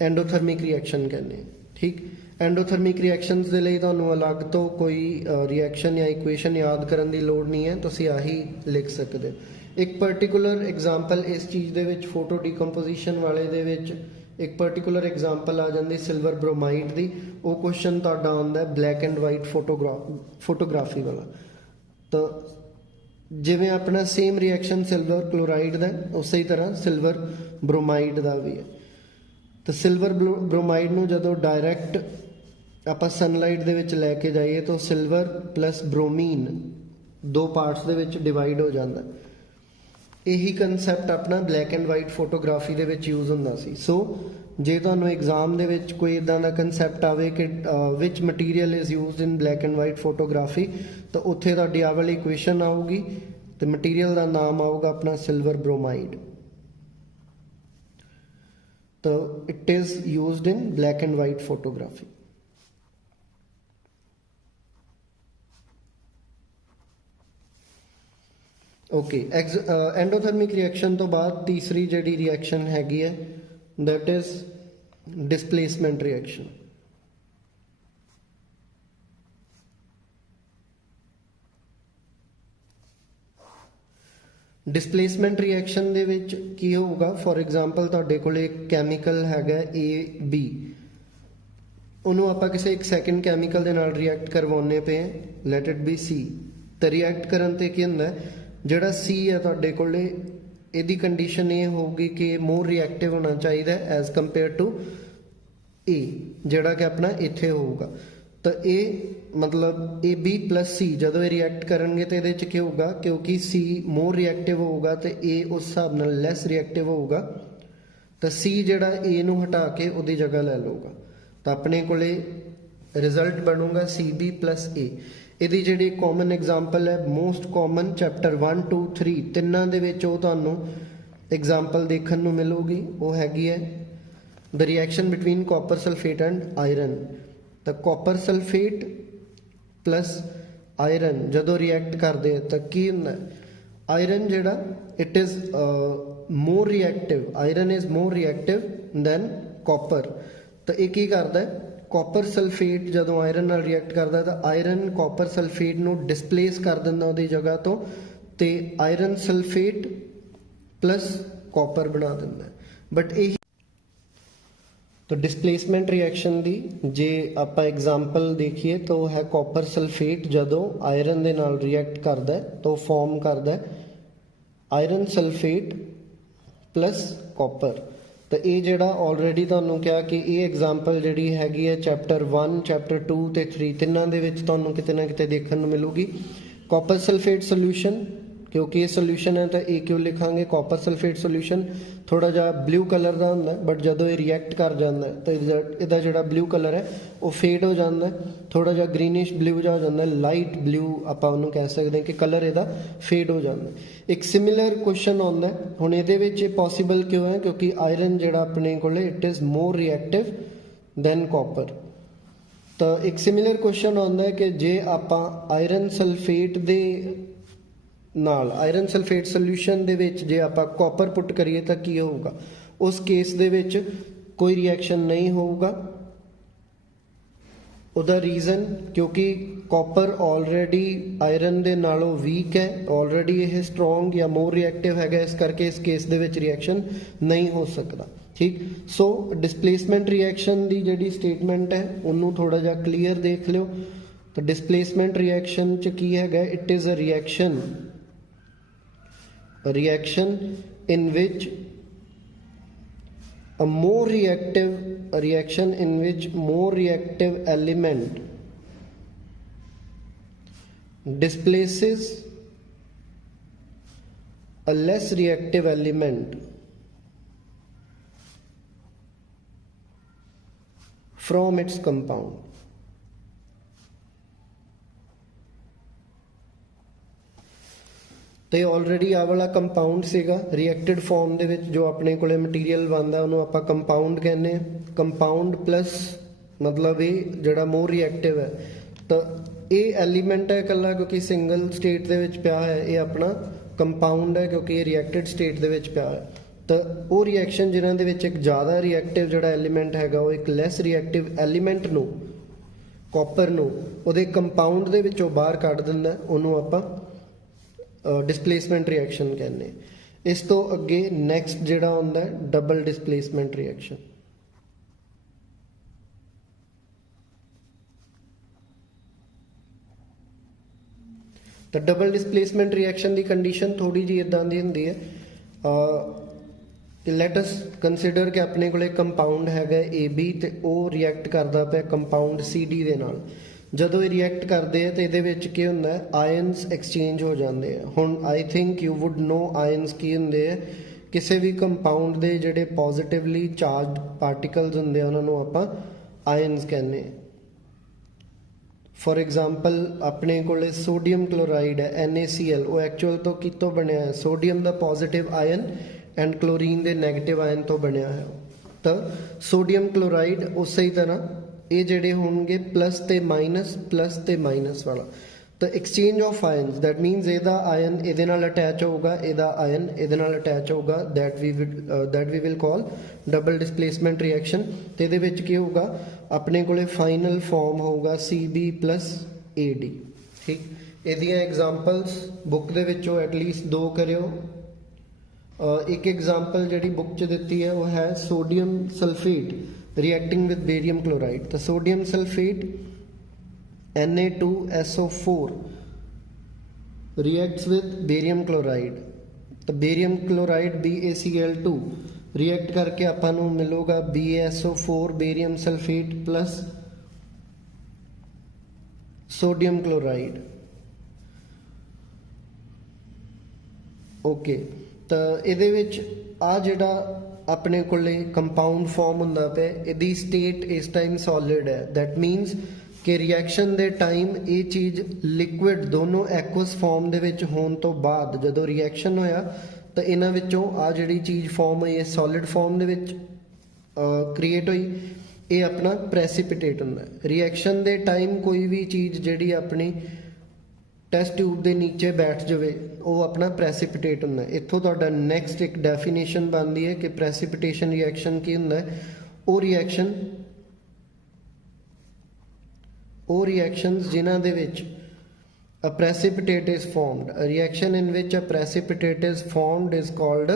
ਐਂਡੋਥਰਮਿਕ ਰਿਐਕਸ਼ਨ ਕਹਿੰਦੇ ਹਾਂ। ਠੀਕ, ਐਂਡੋਥਰਮਿਕ ਰਿਐਕਸ਼ਨਸ ਦੇ ਲਈ ਤੁਹਾਨੂੰ ਅਲੱਗ ਤੋਂ ਕੋਈ ਰਿਐਕਸ਼ਨ ਜਾਂ ਇਕੁਏਸ਼ਨ ਯਾਦ ਕਰਨ ਦੀ ਲੋੜ ਨਹੀਂ ਹੈ, ਤੁਸੀਂ ਆਹੀ ਲਿਖ ਸਕਦੇ ਹੋ। ਇੱਕ ਪਰਟੀਕੂਲਰ ਐਗਜ਼ਾਮਪਲ ਇਸ ਚੀਜ਼ ਦੇ ਵਿੱਚ ਫੋਟੋ ਡੀਕੰਪੋਜੀਸ਼ਨ ਵਾਲੇ ਦੇ ਵਿੱਚ ਇੱਕ ਪਰਟੀਕੂਲਰ ਐਗਜ਼ਾਮਪਲ ਆ ਜਾਂਦੀ ਸਿਲਵਰ ਬ੍ਰੋਮਾਈਡ ਦੀ। ਉਹ ਕੁਐਸਚਨ ਤੁਹਾਡਾ ਆਉਂਦਾ ਬਲੈਕ ਐਂਡ ਵਾਈਟ ਫੋਟੋਗ੍ਰਾਫੀ ਵਾਲਾ। ਤਾਂ ਜਿਵੇਂ ਆਪਣਾ ਸੇਮ ਰਿਐਕਸ਼ਨ ਸਿਲਵਰ ਕਲੋਰਾਈਡ ਦਾ ਉਸੇ ਹੀ ਤਰ੍ਹਾਂ ਸਿਲਵਰ ਬ੍ਰੋਮਾਈਡ ਦਾ ਵੀ ਹੈ। ਤਾਂ ਸਿਲਵਰ ਬ੍ਰੋਮਾਈਡ ਨੂੰ ਜਦੋਂ ਡਾਇਰੈਕਟ ਆਪਾਂ ਸਨਲਾਈਟ ਦੇ ਵਿੱਚ ਲੈ ਕੇ ਜਾਈਏ ਤਾਂ ਸਿਲਵਰ ਪਲੱਸ ਬ੍ਰੋਮੀਨ 2 ਪਾਰਟਸ ਦੇ ਵਿੱਚ ਡਿਵਾਈਡ ਹੋ ਜਾਂਦਾ। ਇਹੀ ਕਨਸੈਪਟ ਆਪਣਾ ਬਲੈਕ ਐਂਡ ਵਾਈਟ ਫੋਟੋਗ੍ਰਾਫੀ ਦੇ ਵਿੱਚ ਯੂਜ਼ ਹੁੰਦਾ ਸੀ। ਸੋ ਜੇ ਤੁਹਾਨੂੰ ਐਗਜ਼ਾਮ ਦੇ ਵਿੱਚ ਕੋਈ ਇਦਾਂ ਦਾ ਕਨਸੈਪਟ ਆਵੇ ਕਿ which material is used in black and white photography, ਤਾਂ ਉੱਥੇ ਤੁਹਾਡੀ ਆਹ ਵਾਲੀ ਇਕੁਏਸ਼ਨ ਆਊਗੀ ਤੇ ਮਟੀਰੀਅਲ ਦਾ ਨਾਮ ਆਊਗਾ ਆਪਣਾ ਸਿਲਵਰ ਬ੍ਰੋਮਾਈਡ। ਤਾਂ it is used in black and white photography. Okay endothermic reaction तो बाद तीसरी जिहड़ी रिएक्शन हैगी है that is displacement reaction. Displacement reaction दे विच की होगा, फॉर एग्जांपल तुहाडे कोल एक कैमिकल हैगा AB, ਉਹਨੂੰ ਆਪਾਂ ਕਿਸੇ ਇੱਕ ਸੈਕਿੰਡ ਕੈਮੀਕਲ ਦੇ ਨਾਲ ਰਿਐਕਟ ਕਰਵਾਉਣੇ ਪਏ ਹਾਂ, ਲੈਟ ਇਟ ਬੀ C। ਤੇ ਰਿਐਕਟ ਕਰਨ ਤੇ ਕੀ ਹੁੰਦਾ, ਜਿਹੜਾ C ਹੈ ਤੁਹਾਡੇ ਕੋਲੇ ਇਹਦੀ ਕੰਡੀਸ਼ਨ ਇਹ ਹੋਊਗੀ ਕਿ ਮੋਰ ਰਿਐਕਟਿਵ ਹੋਣਾ ਚਾਹੀਦਾ ਐਜ਼ ਕੰਪੇਅਰ ਟੂ A ਜਿਹੜਾ ਕਿ ਆਪਣਾ ਇੱਥੇ ਹੋਊਗਾ। ਤਾਂ ਇਹ ਮਤਲਬ AB + C ਜਦੋਂ ਇਹ ਰਿਐਕਟ ਕਰਨਗੇ ਤੇ ਇਹਦੇ 'ਚ ਕੀ ਹੋਊਗਾ, ਕਿਉਂਕਿ C ਮੋਰ ਰਿਐਕਟਿਵ ਹੋਊਗਾ ਤੇ A ਉਸ ਹਿਸਾਬ ਨਾਲ ਲੈਸ ਰਿਐਕਟਿਵ ਹੋਊਗਾ, ਤਾਂ C ਜਿਹੜਾ A ਨੂੰ ਹਟਾ ਕੇ ਉਹਦੀ ਜਗ੍ਹਾ ਲੈ ਲਊਗਾ। ਤਾਂ ਆਪਣੇ ਕੋਲੇ ਰਿਜ਼ਲਟ ਬਣੂਗਾ CB + A। ਇਹਦੀ ਜਿਹੜੀ ਕਾਮਨ ਐਗਜ਼ਾਮਪਲ ਹੈ, ਮੋਸਟ ਕਾਮਨ ਚੈਪਟਰ 1 2 3 ਤਿੰਨਾਂ ਦੇ ਵਿੱਚ ਉਹ ਤੁਹਾਨੂੰ ਐਗਜ਼ਾਮਪਲ ਦੇਖਣ ਨੂੰ ਮਿਲੂਗੀ। ਉਹ ਹੈਗੀ ਹੈ the reaction between copper sulphate and iron. ਤਾਂ ਕਾਪਰ ਸਲਫੇਟ ਪਲਸ ਆਇਰਨ ਜਦੋਂ ਰਿਐਕਟ ਕਰਦੇ ਤਾਂ ਕੀ ਹੁੰਦਾ, ਆਇਰਨ ਜਿਹੜਾ it is more reactive, iron is more reactive than copper. ਤਾਂ ਇਹ ਕੀ ਕਰਦਾ, ਕਾਪਰ ਸਲਫੇਟ ਜਦੋਂ ਆਇਰਨ ਨਾਲ ਰਿਐਕਟ ਕਰਦਾ ਤਾਂ ਆਇਰਨ ਕਾਪਰ ਸਲਫੇਟ ਨੂੰ ਡਿਸਪਲੇਸ ਕਰ ਦਿੰਦਾ ਉਹਦੀ ਜਗ੍ਹਾ ਤੋਂ, ਤੇ ਆਇਰਨ ਸਲਫੇਟ ਪਲਸ ਕਾਪਰ ਬਣਾ ਦਿੰਦਾ। ਬਟ ਇਹ तो डिसप्लेसमेंट रिएक्शन दी जे आपां एग्जाम्पल देखिए तो है कॉपर सल्फेट जदों आयरन दे नाल रिएक्ट करदा है तो फॉर्म करदा है आयरन सल्फेट प्लस कॉपर। तो ये जिहड़ा ऑलरेडी तुहानूं कहा कि ये एग्जाम्पल जिहड़ी हैगी है चैप्टर 1 चैप्टर 2 ते 3 तिन्नां दे विच तुहानूं किते ना किते देखण नूं मिलूगी। कॉपर सल्फेट सोल्यूशन, क्योंकि ये सोल्यूशन है तो ये क्यों लिखांगे, कॉपर सल्फेट सोल्यूशन थोड़ा जिहा ब्लू कलर का होंदा है, बट जदों ये रिएक्ट कर जाता है तो इहदा जिहड़ा ब्लू कलर है वो फेड हो जाता है, थोड़ा जिहा ग्रीनिश ब्लू जिहा हो जाता है, लाइट ब्लू आपां उहनूं कह सकते हैं कि कलर इहदा फेड हो जाता है। एक सिमिलर क्वेश्चन आउंदा है हुण इहदे विच पॉसीबल क्यों है, क्योंकि आयरन जिहड़ा अपने कोले it is more reactive than copper. तो एक सिमिलर क्वेश्चन आउंदा है कि जे आपां आयरन सल्फेट दे नाल आयरन सल्फेट सोल्यूशन दे विच जे आपां कॉपर पुट करिए तो की होगा, उस केस दे विच कोई रिएक्शन नहीं होगा। उहदा रीजन क्योंकि कॉपर ऑलरेडी आयरन दे नालों वीक है, ऑलरेडी यह स्ट्रोंग या मोर रिएक्टिव है, इस करके इस केस दे विच रिएक्शन नहीं हो सकता। ठीक, सो डिसप्लेसमेंट रिएक्शन दी जिहड़ी स्टेटमेंट है उन्होंने थोड़ा जिहा क्लीयर देख लिओ। तो डिसप्लेसमेंट रिएक्शन च की है, it is a reaction in which a more reactive element displaces a less reactive element from its compound। तो ऑलरेडी आ वाला कंपाउंड सीगा रिएक्टेड फॉर्म दे विच जो अपने कोले मटीरियल बनता उन्होंने आपां कंपाउंड कहने, कंपाउंड प्लस मतलब ये जिहड़ा मोर रिएक्टिव है। तो ये एलीमेंट है कल्ला क्योंकि सिंगल स्टेट दे विच पिया है, ये अपना कंपाउंड है क्योंकि ये रिएक्टेड स्टेट दे विच पिया है। तो वो रिएक्शन जिन्हां दे विच एक ज़्यादा रिएक्टिव जिहड़ा एलीमेंट हैगा वो एक लैस रिएक्टिव एलीमेंट नूं कॉपर नूं उहदे कंपाउंड दे विचों बाहर कढ दिंदा, उहनूं आपां डिसप्लेसमेंट रिएक्शन कहने। इस तो अगे नैक्सट जिहड़ा हुंदा है डबल डिसप्लेसमेंट रिएक्शन। तो डबल डिसप्लेसमेंट रिएक्शन की कंडीशन थोड़ी जी इदां दी हुंदी है, लैट अस कंसीडर कि अपने कोले कंपाउंड हैगा AB ते वो रिएक्ट करदा पिया कंपाउंड CD दे नाल। जदों ये रिएक्ट करते हैं तो ये होंदा है आयन्स एक्सचेंज हो जाते हैं। हुण I think you would know ions की होंदे है, किसी भी कंपाउंड के जिहड़े पॉजिटिवली चार्ज पार्टिकल्स होंदे उन्होंने आपां आयन्स कहने। फॉर एग्जाम्पल अपने कोले सोडियम क्लोराइड है NaCl, वो एक्चुअल तो कितों बनया है, सोडियम का पॉजिटिव आयन एंड क्लोरीन के नैगेटिव आयन तो बनया है। तो सोडियम क्लोराइड उस ही तरह ये जिहड़े होंगे प्लस ते माइनस वाला। ਤਾਂ ਐਕਸਚੇਂਜ ਆਫ ਆਇਨਸ दैट मीनस ਇਹਦਾ ਆਇਨ ਇਹਦੇ ਨਾਲ ਅਟੈਚ ਹੋਊਗਾ, ਇਹਦਾ ਆਇਨ ਇਹਦੇ ਨਾਲ ਅਟੈਚ ਹੋਊਗਾ, that we will call double displacement reaction. ਤੇ ਇਹਦੇ ਵਿੱਚ ਕੀ ਹੋਊਗਾ, ਆਪਣੇ ਕੋਲੇ ਫਾਈਨਲ ਫਾਰਮ ਹੋਊਗਾ CB + AD। ਠੀਕ, ਇਹਦੀਆਂ ਐਗਜ਼ਾਮਪਲਸ ਬੁੱਕ ਦੇ ਵਿੱਚੋਂ ਐਟਲੀਸਟ 2 ਕਰਿਓ। ਇੱਕ ਐਗਜ਼ਾਮਪਲ ਜਿਹੜੀ ਬੁੱਕ 'ਚ ਦਿੱਤੀ ਹੈ ਉਹ ਹੈ ਸੋਡੀਅਮ ਸਲਫੇਟ ਰਿਐਕਟਿੰਗ ਵਿਦ ਬੇਰੀਅਮ ਕਲੋਰਾਈਡ। ਤਾਂ sodium sulphate Na2SO4 reacts with barium chloride, तो barium chloride BaCl2 रिएक्ट करके ਆਪਾਂ ਨੂੰ ਮਿਲੂਗਾ BaSO4 barium sulfate plus sodium chloride। Okay, ਤਾਂ ਇਹਦੇ ਵਿੱਚ ਆ ਜਿਹੜਾ ਆਪਣੇ ਕੋਲੇ ਕੰਪਾਊਂਡ ਫਾਰਮ ਹੁੰਦਾ ਪਿਆ, ਇਹਦੀ ਸਟੇਟ ਇਸ ਟਾਈਮ ਸੋਲਿਡ ਹੈ। दैट मीनस ਕਿ ਰਿਐਕਸ਼ਨ ਦੇ ਟਾਈਮ ਇਹ ਚੀਜ਼ ਲਿਕੁਇਡ ਦੋਨੋਂ ਐਕੁਅਸ ਫਾਰਮ ਦੇ ਵਿੱਚ ਹੋਣ ਤੋਂ ਬਾਅਦ ਜਦੋਂ ਰਿਐਕਸ਼ਨ ਹੋਇਆ ਤਾਂ ਇਹਨਾਂ ਵਿੱਚੋਂ ਆ ਜਿਹੜੀ ਚੀਜ਼ ਫਾਰਮ ਹੋਈ ਹੈ ਸੋਲਿਡ ਫਾਰਮ ਦੇ ਵਿੱਚ ਕ੍ਰੀਏਟ ਹੋਈ, ਇਹ ਆਪਣਾ ਪ੍ਰੈਸੀਪਿਟੇਟ ਹੁੰਦਾ ਹੈ। ਰਿਐਕਸ਼ਨ ਦੇ ਟਾਈਮ ਕੋਈ ਵੀ ਚੀਜ਼ ਜਿਹੜੀ ਆਪਣੀ ਟੈਸਟ ਟਿਊਬ ਦੇ ਨੀਚੇ ਬੈਠ ਜਾਵੇ ਉਹ ਆਪਣਾ ਪ੍ਰੈਸੀਪਿਟੇਟ ਹੁੰਦਾ ਹੈ। ਇੱਥੋਂ ਤੁਹਾਡਾ ਨੈਕਸਟ ਇੱਕ ਡੈਫੀਨੇਸ਼ਨ ਬਣਦੀ ਹੈ ਕਿ ਪ੍ਰੈਸੀਪਿਟੇਸ਼ਨ ਰਿਐਕਸ਼ਨ ਕੀ ਹੁੰਦਾ ਹੈ। ਉਹ reactions ਜਿਨ੍ਹਾਂ ਦੇ ਵਿੱਚ a precipitate is formed, a reaction in which a precipitate is formed is called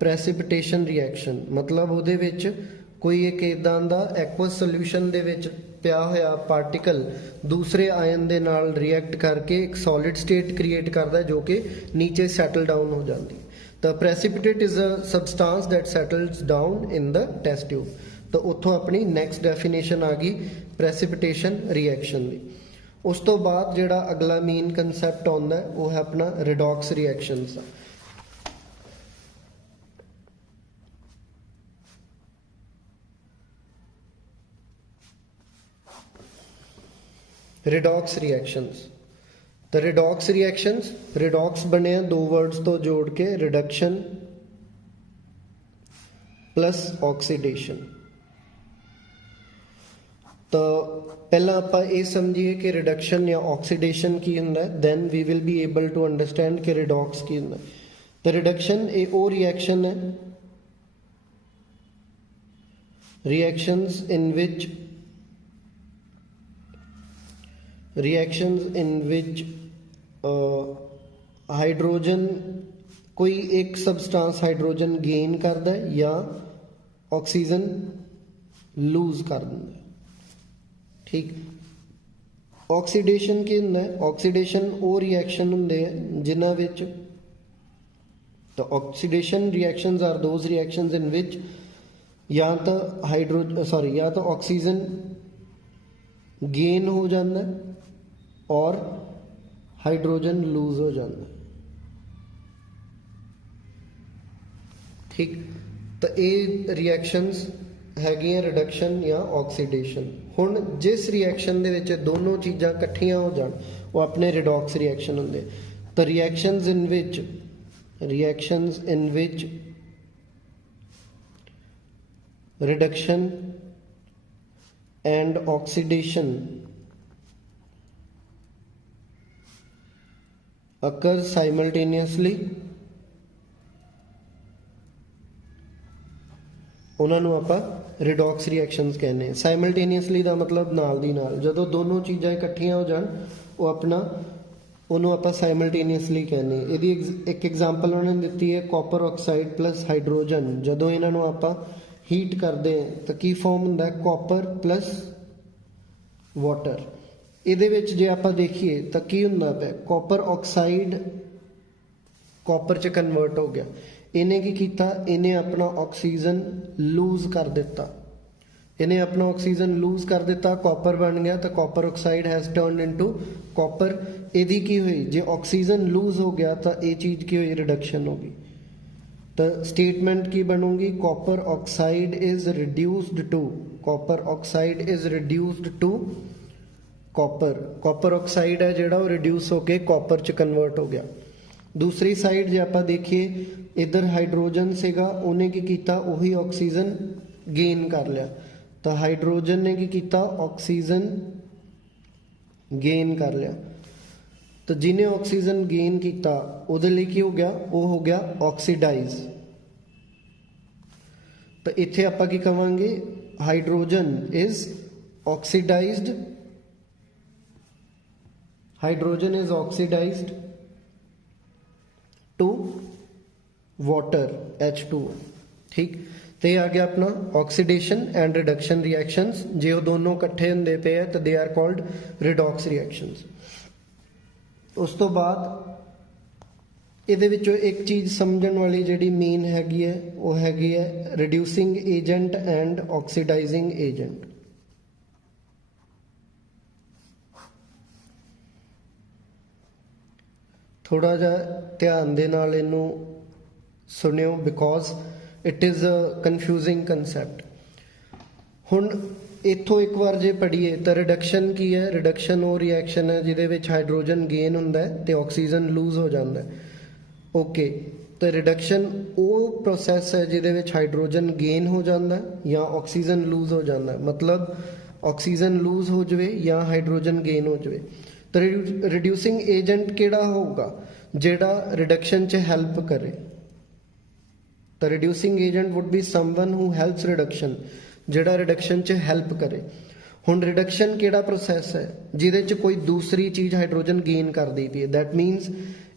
precipitation reaction। ਮਤਲਬ ਉਹਦੇ ਵਿੱਚ ਕੋਈ ਇੱਕ ਇਦਾਂ ਦਾ ਐਕੁਅਸ ਸੋਲਿਊਸ਼ਨ ਦੇ ਵਿੱਚ ਪਿਆ ਹੋਇਆ ਪਾਰਟੀਕਲ ਦੂਸਰੇ ਆਇਨ ਦੇ ਨਾਲ ਰਿਐਕਟ ਕਰਕੇ ਇੱਕ ਸੋਲਿਡ ਸਟੇਟ ਕ੍ਰੀਏਟ ਕਰਦਾ ਜੋ ਕਿ ਨੀਚੇ ਸੈਟਲ ਡਾਊਨ ਹੋ ਜਾਂਦੀ। ਤਾਂ precipitate is a substance that settles down in the test tube। ਤਾਂ ਉੱਥੋਂ ਆਪਣੀ ਨੈਕਸਟ ਡੈਫੀਨੇਸ਼ਨ ਆ ਗਈ ਪ੍ਰੈਸੀਪਿਟੇਸ਼ਨ ਰਿਐਕਸ਼ਨ ਦੀ। ਉਸ ਤੋਂ ਬਾਅਦ ਜਿਹੜਾ ਅਗਲਾ ਮੇਨ ਕਨਸੈਪਟ ਆਉਂਦਾ ਉਹ ਹੈ ਆਪਣਾ ਰਿਡੌਕਸ ਰਿਐਕਸ਼ਨਸ ਦਾ। ਰਿਡੌਕਸ ਰਿਐਕਸ਼ਨਸ, ਤਾਂ ਰਿਡੌਕਸ ਬਣਿਆ 2 ਵਰਡਸ ਤੋਂ ਜੋੜ ਕੇ ਰਿਡਕਸ਼ਨ ਪਲੱਸ ਆਕਸੀਡੇਸ਼ਨ। ਤਾਂ ਪਹਿਲਾਂ ਆਪਾਂ ਇਹ ਸਮਝੀਏ ਕਿ ਰਿਡਕਸ਼ਨ ਜਾਂ ਆਕਸੀਡੇਸ਼ਨ ਕੀ ਹੁੰਦਾ ਹੈ, then we will be able to understand ਕਿ ਰਿਡੌਕਸ ਕੀ ਹੁੰਦਾ। ਤਾਂ ਰਿਡਕਸ਼ਨ ਇਹ ਉਹ ਰਿਐਕਸ਼ਨ ਹੈ, reactions in which हाइड्रोजन कोई एक सबस्टांस हाइड्रोजन गेन करता है या ऑक्सीजन लूज कर दिंदा है। ठीक, ऑक्सीडेशन की हुंदा है, ऑक्सीडेशन वो रिएक्शन हुंदे हैं जिन्हां विच, तो oxidation reactions are those reactions in which या तो ऑक्सीजन गेन हो जाता है और हाइड्रोजन लूज हो जाता है। ठीक, तो ये रिएक्शंस हैगियां रिडक्शन या ऑक्सीडेशन। हुण जिस रिएक्शन दे विच दोनों चीज़ां इकट्ठियां हो जाण वो अपने रिडॉक्स रिएक्शन हुंदे। तो reactions in which reduction and oxidation occur simultaneously, ਉਹਨਾਂ ਨੂੰ ਆਪਾਂ ਰਿਡੌਕਸ ਰਿਐਕਸ਼ਨਸ ਕਹਿੰਦੇ ਹਾਂ। ਸਾਈਮਲਟੇਨੀਅਸਲੀ ਦਾ ਮਤਲਬ ਨਾਲ ਦੀ ਨਾਲ, ਜਦੋਂ ਦੋਨੋਂ ਚੀਜ਼ਾਂ ਇਕੱਠੀਆਂ ਹੋ ਜਾਣ ਉਹਨੂੰ ਆਪਾਂ ਸਾਈਮਲਟੇਨੀਅਸਲੀ ਕਹਿੰਦੇ ਹਾਂ। ਇਹਦੀ ਇੱਕ ਐਗਜ਼ਾਮਪਲ ਉਹਨਾਂ ਨੇ ਦਿੱਤੀ ਹੈ ਕਾਪਰ ਆਕਸਾਈਡ ਪਲੱਸ ਹਾਈਡਰੋਜਨ। ਜਦੋਂ ਇਹਨਾਂ ਨੂੰ ਆਪਾਂ ਹੀਟ ਕਰਦੇ हैं तो की फॉर्म ਹੁੰਦਾ है कॉपर प्लस वाटर। ਇਹਦੇ ਵਿੱਚ ਜੇ ਆਪਾਂ ਦੇਖੀਏ ਤਾਂ ਕੀ ਹੁੰਦਾ ਪਿਆ, ਕਾਪਰ ਆਕਸਾਈਡ ਕਾਪਰ ਚ ਕਨਵਰਟ ਹੋ ਗਿਆ। ਇਹਨੇ ਕੀ ਕੀਤਾ, ਇਹਨੇ ਆਪਣਾ ਆਕਸੀਜਨ ਲੂਜ਼ ਕਰ ਦਿੱਤਾ, ਕਾਪਰ ਬਣ ਗਿਆ। ਤਾਂ copper oxide has turned into copper. ਇਹਦੀ ਕੀ ਹੋਈ, ਜੇ ਆਕਸੀਜਨ ਲੂਜ਼ ਹੋ ਗਿਆ ਤਾਂ ਇਹ ਚੀਜ਼ ਕੀ ਹੋਈ, ਰਿਡਕਸ਼ਨ ਹੋ ਗਈ। तो स्टेटमेंट की बनूंगी, copper oxide is reduced to copper oxide है जिहड़ा रिड्यूस होके कॉपर च कन्वर्ट हो गया। दूसरी साइड जे आपां देखिए इधर हाइड्रोजन सीगा, उन्हें की कीता, उही ऑक्सीजन गेन कर लिया। तो हाइड्रोजन ने की कीता, ऑक्सीजन गेन कर लिया। तो जिन्हें ऑक्सीजन गेन किया ਉਹਦੇ ਲਈ ਕੀ ਹੋ ਗਿਆ, ਉਹ ਹੋ ਗਿਆ ਆਕਸੀਡਾਈਜ਼। तो इत्थे आपां की कहांगे, hydrogen is oxidised, hydrogen is oxidised to water H2O। ठीक, तो आ गया अपना ऑक्सीडेशन एंड रिडक्शन रिएक्शंस। जे वो दोनों इकट्ठे होंदे पे है तो they are called redox reactions. उस तो बाद ਇਹਦੇ ਵਿੱਚੋਂ ਇੱਕ ਚੀਜ਼ ਸਮਝਣ ਵਾਲੀ ਜਿਹੜੀ ਮੇਨ ਹੈਗੀ ਹੈ ਉਹ ਹੈਗੀ ਹੈ reducing agent and oxidising agent. ਥੋੜਾ ਜਿਹਾ ਧਿਆਨ ਦੇ ਨਾਲ ਇਹਨੂੰ ਸੁਣਿਓ because it is a confusing concept. ਹੁਣ ਇੱਥੋਂ ਇੱਕ ਵਾਰ ਜੇ ਪੜ੍ਹੀਏ ਤਾਂ ਰਿਡਕਸ਼ਨ ਕੀ ਹੈ? ਰਿਡਕਸ਼ਨ ਉਹ ਰਿਐਕਸ਼ਨ ਹੈ ਜਿਹਦੇ ਵਿੱਚ ਹਾਈਡਰੋਜਨ ਗੇਨ ਹੁੰਦਾ ਹੈ ਤੇ ਆਕਸੀਜਨ ਲੂਜ਼ ਹੋ ਜਾਂਦਾ ਹੈ। ओके, तो रिडक्शन वो प्रोसैस है जिहदे विच हाइड्रोजन गेन हो जाता है या ऑक्सीजन लूज हो जाता है, मतलब ऑक्सीजन लूज हो जाए या हाइड्रोजन गेन हो जाए। तो रिड्यूसिंग एजेंट किहड़ा होगा? जिहड़ा रिडक्शन च हेल्प करे। तो reducing agent would be someone who helps reduction, जिहड़ा रिडक्शन च हेल्प करे। हुण रिडक्शन किहड़ा प्रोसैस है जिहदे च कोई दूसरी चीज़ हाइड्रोजन गेन कर दी पई है। दैट मीनस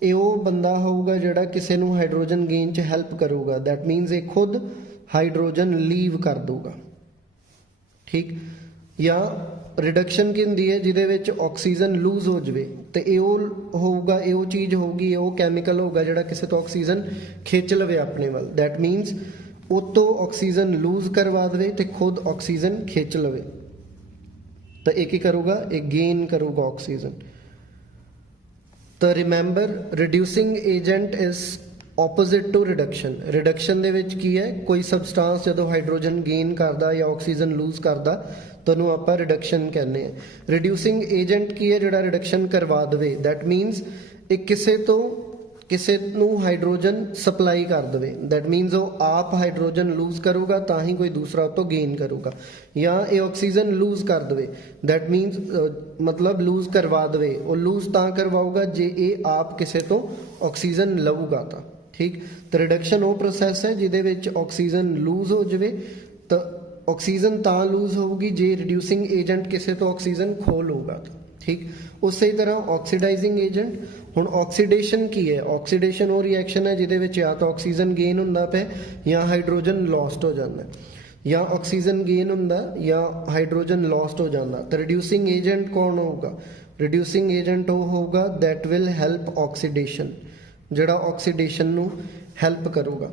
ਇਹ ਉਹ ਬੰਦਾ ਹੋਊਗਾ ਜਿਹੜਾ ਕਿਸੇ ਨੂੰ ਹਾਈਡਰੋਜਨ ਗੇਨ 'ਚ ਹੈਲਪ ਕਰੂਗਾ। ਦੈਟ ਮੀਨਸ ਇਹ ਖੁਦ ਹਾਈਡਰੋਜਨ ਲੀਵ ਕਰ ਦੂਗਾ। ਠੀਕ, ਜਾਂ ਰਿਡਕਸ਼ਨ ਕੀ ਹੁੰਦੀ ਹੈ ਜਿਹਦੇ ਵਿੱਚ ਆਕਸੀਜਨ ਲੂਜ਼ ਹੋ ਜਾਵੇ ਤੇ ਇਹ ਉਹ ਹੋਊਗਾ, ਇਹ ਉਹ ਚੀਜ਼ ਹੋਊਗੀ, ਇਹ ਉਹ ਕੈਮੀਕਲ ਹੋਊਗਾ ਜਿਹੜਾ ਕਿਸੇ ਤੋਂ ਆਕਸੀਜਨ ਖਿੱਚ ਲਵੇ ਆਪਣੇ ਵੱਲ। ਦੈਟ ਮੀਨਸ ਉਹ ਤੋਂ ਆਕਸੀਜਨ ਲੂਜ਼ ਕਰਵਾ ਦੇਵੇ ਤੇ ਖੁਦ ਆਕਸੀਜਨ ਖਿੱਚ ਲਵੇ। ਤਾਂ ਇਹ ਕੀ ਕਰੂਗਾ? ਇਹ ਗੇਨ ਕਰੂਗਾ ਆਕਸੀਜਨ। तो remember, reducing agent is opposite to reduction. Reduction दे विच की है, कोई सबसटांस जो हाइड्रोजन गेन करता या ऑक्सीजन लूज करता तो उन्होंने आप रिडक्शन कहने हैं। रिड्यूसिंग एजेंट की है जिहड़ा रिडक्शन करवा दे। दैट मीनस एक किसे नू हाइड्रोजन सप्लाई कर दे। दैट मीनस वो आप हाइड्रोजन लूज करूगा तो ही कोई दूसरा तो गेन करूगा, या ये ऑक्सीजन लूज कर दे। दैट मीनस मतलब लूज करवा दे। वो लूज तां करवाऊगा जे ये आप किसे तो ऑक्सीजन लऊगा तो। ठीक, तो रिडक्शन वो प्रोसैस है जिहदे विच ऑक्सीजन लूज हो जाए। तो ऑक्सीजन तां लूज होगी जे रिड्यूसिंग एजेंट किसे तो ऑक्सीजन खो लूगा तो। ठीक, उस तरह ऑक्सीडाइजिंग एजेंट। हुण ऑक्सीडेशन की है? ऑक्सीडेशन वो रिएक्शन है जिहदे विच या तो ऑक्सीजन गेन हुंदा पे या हाइड्रोजन लॉस्ट हो जाता है, या ऑक्सीजन गेन हुंदा या हाइड्रोजन लॉस्ट हो जाता। तो रिड्यूसिंग एजेंट कौन होगा? रिड्यूसिंग एजेंट वो होगा दैट विल हैल्प ऑक्सीडेशन, जिहड़ा ऑक्सीडेशन नू हैल्प करूगा।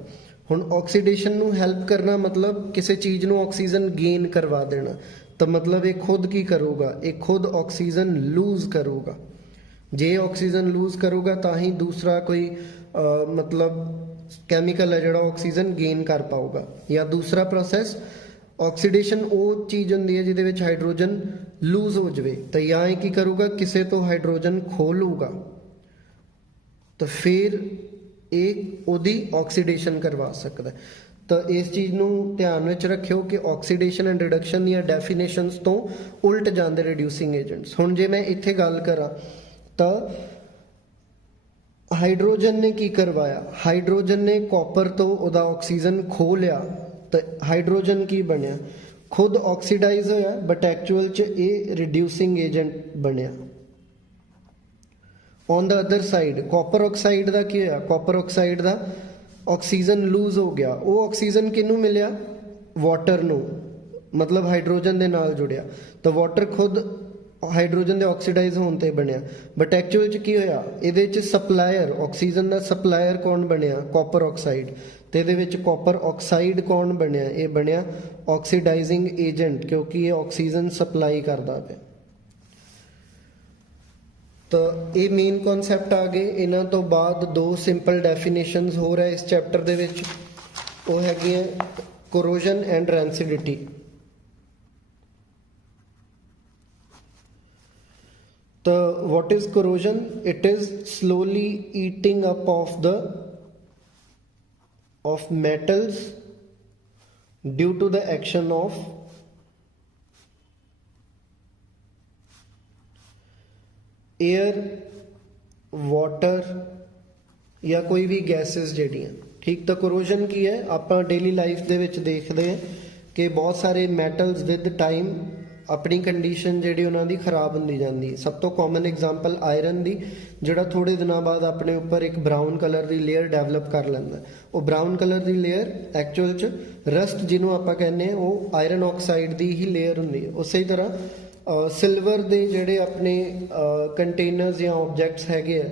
हुण ऑक्सीडेशन नू हैल्प करना मतलब किसी चीज़ नू ऑक्सीजन गेन करवा देना। तो मतलब ये खुद की करूगा? ये खुद ऑक्सीजन लूज करूगा। जे ऑक्सीजन लूज करूगा तो ही दूसरा कोई मतलब कैमिकल है जो ऑक्सीजन गेन कर पाऊगा। या दूसरा प्रोसैस ऑक्सीडेशन वो चीज़ होंगी है जिहदे विच हाइड्रोजन लूज हो जाए। तो या की करूगा? किसे तो हाइड्रोजन खो लूगा तो फिर एक ओदी ऑक्सीडेशन करवा सकता है। तो इस चीज़ नू ध्यान में रखियो कि ऑक्सीडेशन एंड रिडक्शन दी डेफिनेशनस तो उल्ट जाते रिड्यूसिंग एजेंट्स। हुण जे मैं इत्थे गल करा तो हाइड्रोजन ने की करवाया? हाइड्रोजन ने कॉपर तो उहदा ऑक्सीजन खो लिया तो हाइड्रोजन की बनया? खुद ऑक्सीडाइज होया बट एक्चुअल च ये रिड्यूसिंग एजेंट बनया। On the other side copper oxide का की होया? कॉपर ऑक्साइड का ऑक्सीजन लूज हो गया। वो ऑक्सीजन किनू मिलिया? वाटर नू, मतलब हाइड्रोजन दे नाल जुड़िया। तो वाटर खुद हाइड्रोजन दे ऑक्सीडाइज होने ते बनया बट एक्चुअल च की होया? इहदे च सप्लायर ऑक्सीजन दा सप्लायर कौन बनया? Copper oxide. तो इहदे विच कॉपर ऑक्साइड कौन बनया? ये बनया ऑक्सीडाइजिंग एजेंट, क्योंकि ये ऑक्सीजन सप्लाई करदा पिया। तो ये मेन कॉन्सैप्ट आ गए। इन्हां तो बाद दो सिंपल डेफिनेशनस हो रहा है इस चैप्टर दे विच, वो हैगियां कोरोजन एंड रैंसिडिटी। तो what is corrosion? It is slowly eating up of metals due to the action of air water ਜਾਂ ਕੋਈ ਵੀ ਗੈਸਿਸ ਜਿਹੜੀਆਂ, ਠੀਕ। ਤਾਂ ਕਰੋਜਨ ਕੀ ਹੈ, ਆਪਾਂ ਡੇਲੀ ਲਾਈਫ ਦੇ ਵਿੱਚ ਦੇਖਦੇ ਹਾਂ ਕਿ ਬਹੁਤ ਸਾਰੇ ਮੈਟਲਸ ਵਿਦ ਟਾਈਮ ਆਪਣੀ ਕੰਡੀਸ਼ਨ ਜਿਹੜੀ ਉਹਨਾਂ ਦੀ ਖਰਾਬ ਹੁੰਦੀ ਜਾਂਦੀ ਹੈ। ਸਭ ਤੋਂ ਕਾਮਨ ਐਗਜ਼ਾਮਪਲ ਆਇਰਨ ਦੀ, ਜਿਹੜਾ ਥੋੜੇ ਦਿਨਾਂ ਬਾਅਦ ਆਪਣੇ ਉੱਪਰ ਇੱਕ ਬਰਾਊਨ ਕਲਰ ਦੀ ਲੇਅਰ ਡਿਵੈਲਪ ਕਰ ਲੈਂਦਾ। ਉਹ ਬਰਾਊਨ ਕਲਰ ਦੀ ਲੇਅਰ ਐਕਚੁਅਲ 'ਚ ਰਸਟ ਜਿਹਨੂੰ ਆਪਾਂ ਕਹਿੰਦੇ ਹਾਂ, ਉਹ ਆਇਰਨ ਆਕਸਾਈਡ ਦੀ ਹੀ ਲੇਅਰ ਹੁੰਦੀ ਹੈ। ਉਸੇ ਤਰ੍ਹਾਂ ਸਿਲਵਰ ਦੇ ਜਿਹੜੇ ਆਪਣੇ ਕੰਟੇਨਰਸ ਜਾਂ ਆਬਜੈਕਟਸ ਹੈਗੇ ਆ,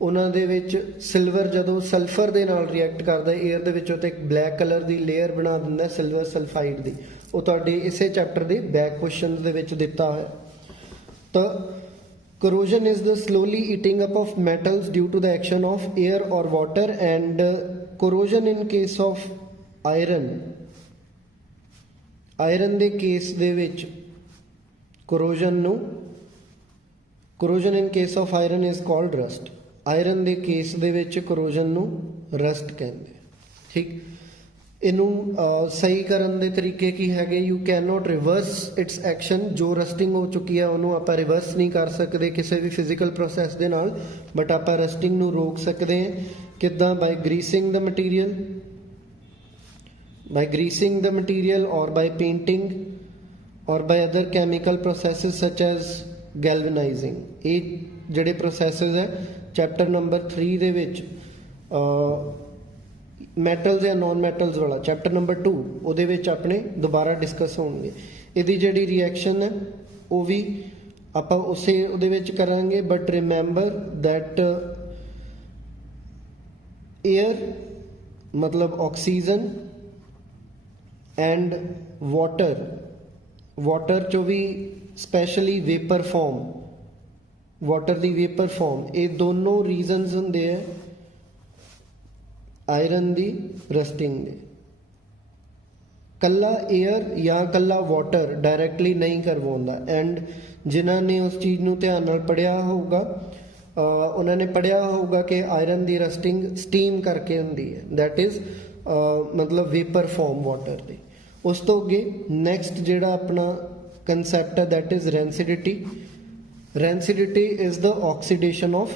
ਉਹਨਾਂ ਦੇ ਵਿੱਚ ਸਿਲਵਰ ਜਦੋਂ ਸਲਫਰ ਦੇ ਨਾਲ ਰਿਐਕਟ ਕਰਦਾ ਏਅਰ ਦੇ ਵਿੱਚੋਂ, ਤੇ ਇੱਕ ਬਲੈਕ ਕਲਰ ਦੀ ਲੇਅਰ ਬਣਾ ਦਿੰਦਾ ਸਿਲਵਰ ਸਲਫਾਈਡ ਦੀ। ਉਹ ਤੁਹਾਡੇ ਇਸੇ ਚੈਪਟਰ ਦੇ ਬੈਕ ਕੁਐਸਚਨਸ ਦੇ ਵਿੱਚ ਦਿੱਤਾ ਹੈ। ਤਾਂ corrosion is the slowly eating up of metals due to the action of air or water, and corrosion in case of iron ਦੇ ਕੇਸ ਦੇ ਵਿੱਚ corrosion in case of iron is called rust। Iron ਦੇ case ਦੇ ਵਿੱਚ corrosion ਨੂੰ rust ਕਹਿੰਦੇ, ਠੀਕ। ਇਹਨੂੰ ਸਹੀ ਕਰਨ ਦੇ ਤਰੀਕੇ ਕੀ ਹੈਗੇ, you can note reverse it's action. ਜੋ ਰਸਟਿੰਗ ਹੋ ਚੁੱਕੀ ਹੈ ਉਹਨੂੰ ਆਪਾਂ ਰਿਵਰਸ ਨਹੀਂ ਕਰ ਸਕਦੇ ਕਿਸੇ ਵੀ ਫਿਜ਼ੀਕਲ ਪ੍ਰੋਸੈਸ ਦੇ ਨਾਲ, ਬਟ ਆਪਾਂ ਰਸਟਿੰਗ ਨੂੰ ਰੋਕ ਸਕਦੇ ਹਾਂ। ਕਿੱਦਾਂ? ਬਾਈ ਗਰੀਸਿੰਗ ਦ ਮਟੀਰੀਅਲ ਔਰ ਬਾਈ ਪੇਂਟਿੰਗ ਔਰ ਬਾਈ ਅਦਰ ਕੈਮੀਕਲ ਪ੍ਰੋਸੈਸਿਸ ਸਚ ਐਜ਼ ਗੈਲਵਨਾਈਜ਼ਿੰਗ। ਇਹ ਜਿਹੜੇ ਪ੍ਰੋਸੈਸਿਸ ਹੈ ਚੈਪਟਰ ਨੰਬਰ 3 ਦੇ ਵਿੱਚ ਮੈਟਲਸ ਜਾਂ ਨॉन ਮੈਟਲਸ ਵਾਲਾ ਚੈਪਟਰ ਨੰਬਰ 2 ਉਹਦੇ ਵਿੱਚ ਆਪਣੇ ਦੁਬਾਰਾ ਡਿਸਕਸ ਹੋਣਗੇ। ਇਹਦੀ ਜਿਹੜੀ ਰਿਐਕਸ਼ਨ ਹੈ ਉਹ ਵੀ ਆਪਾਂ ਉਹਦੇ ਵਿੱਚ ਕਰਾਂਗੇ, ਬਟ ਰਿਮੈਂਬਰ ਦੈਟ ਏਅਰ ਮਤਲਬ ਆਕਸੀਜਨ ਐਂਡ ਵਾਟਰ ਚੋਂ ਵੀ ਸਪੈਸ਼ਲੀ ਵੇਪਰ ਫਾਰਮ, ਵਾਟਰ ਦੀ ਵੇਪਰ ਫਾਰਮ, ਇਹ ਦੋਨੋਂ ਰੀਜ਼ਨਸ ਹੁੰਦੇ ਆ ਆਇਰਨ ਦੀ ਰਸਟਿੰਗ ਦੇ। ਕੱਲਾ ਏਅਰ ਜਾਂ ਕੱਲਾ ਵਾਟਰ ਡਾਇਰੈਕਟਲੀ ਨਹੀਂ ਕਰਵਾਉਂਦਾ। ਐਂਡ ਜਿਨ੍ਹਾਂ ਨੇ ਉਸ ਚੀਜ਼ ਨੂੰ ਧਿਆਨ ਨਾਲ ਪੜ੍ਹਿਆ ਹੋਊਗਾ, ਉਹਨਾਂ ਨੇ ਪੜ੍ਹਿਆ ਹੋਊਗਾ ਕਿ ਆਇਰਨ ਦੀ ਰਸਟਿੰਗ ਸਟੀਮ ਕਰਕੇ ਹੁੰਦੀ ਹੈ, ਦੈਟ ਇਜ਼ ਮਤਲਬ ਵੇਪਰ ਫਾਰਮ ਵਾਟਰ ਦੀ। ਉਸ ਤੋਂ ਅੱਗੇ ਨੈਕਸਟ ਜਿਹੜਾ ਆਪਣਾ ਕੰਸੈਪਟ ਹੈ that is rancidity. Rancidity is the oxidation of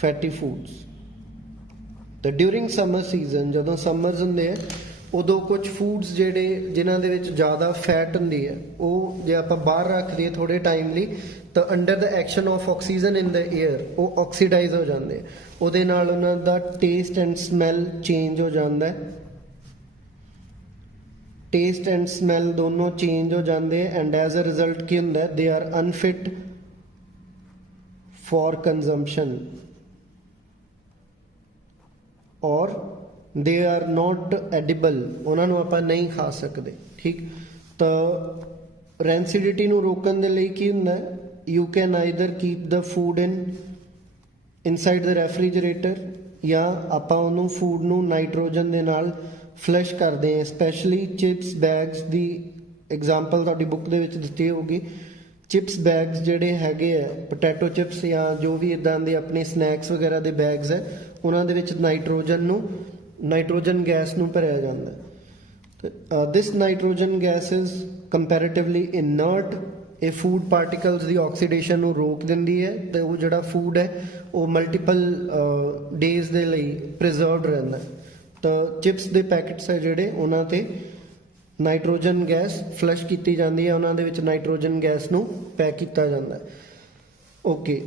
fatty foods। ਤਾਂ ਡਿਊਰਿੰਗ ਸਮਰ ਸੀਜ਼ਨ, ਜਦੋਂ ਸਮਰਸ ਹੁੰਦੇ ਆ, ਉਦੋਂ ਕੁਝ ਫੂਡਸ ਜਿਹੜੇ ਜਿਨ੍ਹਾਂ ਦੇ ਵਿੱਚ ਜ਼ਿਆਦਾ ਫੈਟ ਹੁੰਦੀ ਹੈ, ਉਹ ਜੇ ਆਪਾਂ ਬਾਹਰ ਰੱਖ ਦਈਏ ਥੋੜੇ ਟਾਈਮ ਲਈ, ਤਾਂ under the action of oxygen in the air ਉਹ ਆਕਸੀਡਾਈਜ਼ ਹੋ ਜਾਂਦੇ। ਉਹਦੇ ਨਾਲ ਉਹਨਾਂ ਦਾ ਟੇਸਟ ਐਂਡ ਸਮੈਲ ਚੇਂਜ ਹੋ ਜਾਂਦਾ ਹੈ। ਟੇਸਟ ਐਂਡ ਸਮੈਲ ਦੋਨੋਂ ਚੇਂਜ ਹੋ ਜਾਂਦੇ ਐਂਡ ਐਜ਼ ਅ ਰਿਜ਼ਲਟ ਕੀ ਹੁੰਦਾ, they are unfit for consumption ਔਰ ਦੇ ਆਰ ਨੋਟ ਐਡੀਬਲ। ਉਹਨਾਂ ਨੂੰ ਆਪਾਂ ਨਹੀਂ ਖਾ ਸਕਦੇ, ਠੀਕ। ਤਾਂ ਰੈਂਸਿਡਿਟੀ ਨੂੰ ਰੋਕਣ ਦੇ ਲਈ ਕੀ ਹੁੰਦਾ, you can either keep the food inside the refrigerator, ਜਾਂ ਆਪਾਂ ਉਹਨੂੰ ਫੂਡ ਨੂੰ ਨਾਈਟ੍ਰੋਜਨ ਦੇ ਨਾਲ ਫਲੈਸ਼ ਕਰਦੇ ਹਾਂ। ਸਪੈਸ਼ਲੀ ਚਿਪਸ ਬੈਗਸ ਦੀ ਐਗਜ਼ਾਮਪਲ ਤੁਹਾਡੀ ਬੁੱਕ ਦੇ ਵਿੱਚ ਦਿੱਤੀ ਹੋਊਗੀ। ਚਿਪਸ ਬੈਗਸ ਜਿਹੜੇ ਹੈਗੇ ਆ, ਪੋਟੈਟੋ ਚਿਪਸ ਜਾਂ ਜੋ ਵੀ ਇੱਦਾਂ ਦੇ ਆਪਣੇ ਸਨੈਕਸ ਵਗੈਰਾ ਦੇ ਬੈਗਸ ਹੈ, ਉਹਨਾਂ ਦੇ ਵਿੱਚ ਨਾਈਟ੍ਰੋਜਨ ਗੈਸ ਨੂੰ ਭਰਿਆ ਜਾਂਦਾ। ਦਿਸ ਨਾਈਟ੍ਰੋਜਨ ਗੈਸ ਇਜ਼ ਕੰਪੈरेटिवली ਇਨਰਟ। ਇਹ ਫੂਡ ਪਾਰਟੀਕਲਸ ਦੀ ਆਕਸੀਡੇਸ਼ਨ ਨੂੰ ਰੋਕ ਦਿੰਦੀ ਹੈ, ਤੇ ਉਹ ਜਿਹੜਾ ਫੂਡ ਹੈ ਉਹ ਮਲਟੀਪਲ ਡੇਜ਼ ਦੇ ਲਈ ਪ੍ਰੀਜ਼ਰਵਡ ਰਹਿੰਦਾ। ਤਾਂ ਚਿਪਸ ਦੇ ਪੈਕਟਸ ਹੈ ਜਿਹੜੇ, ਉਹਨਾਂ ਤੇ ਨਾਈਟ੍ਰੋਜਨ ਗੈਸ ਫਲਸ਼ ਕੀਤੀ ਜਾਂਦੀ ਹੈ, ਉਹਨਾਂ ਦੇ ਵਿੱਚ ਨਾਈਟ੍ਰੋਜਨ ਗੈਸ ਨੂੰ ਪੈਕ ਕੀਤਾ ਜਾਂਦਾ। ਓਕੇ,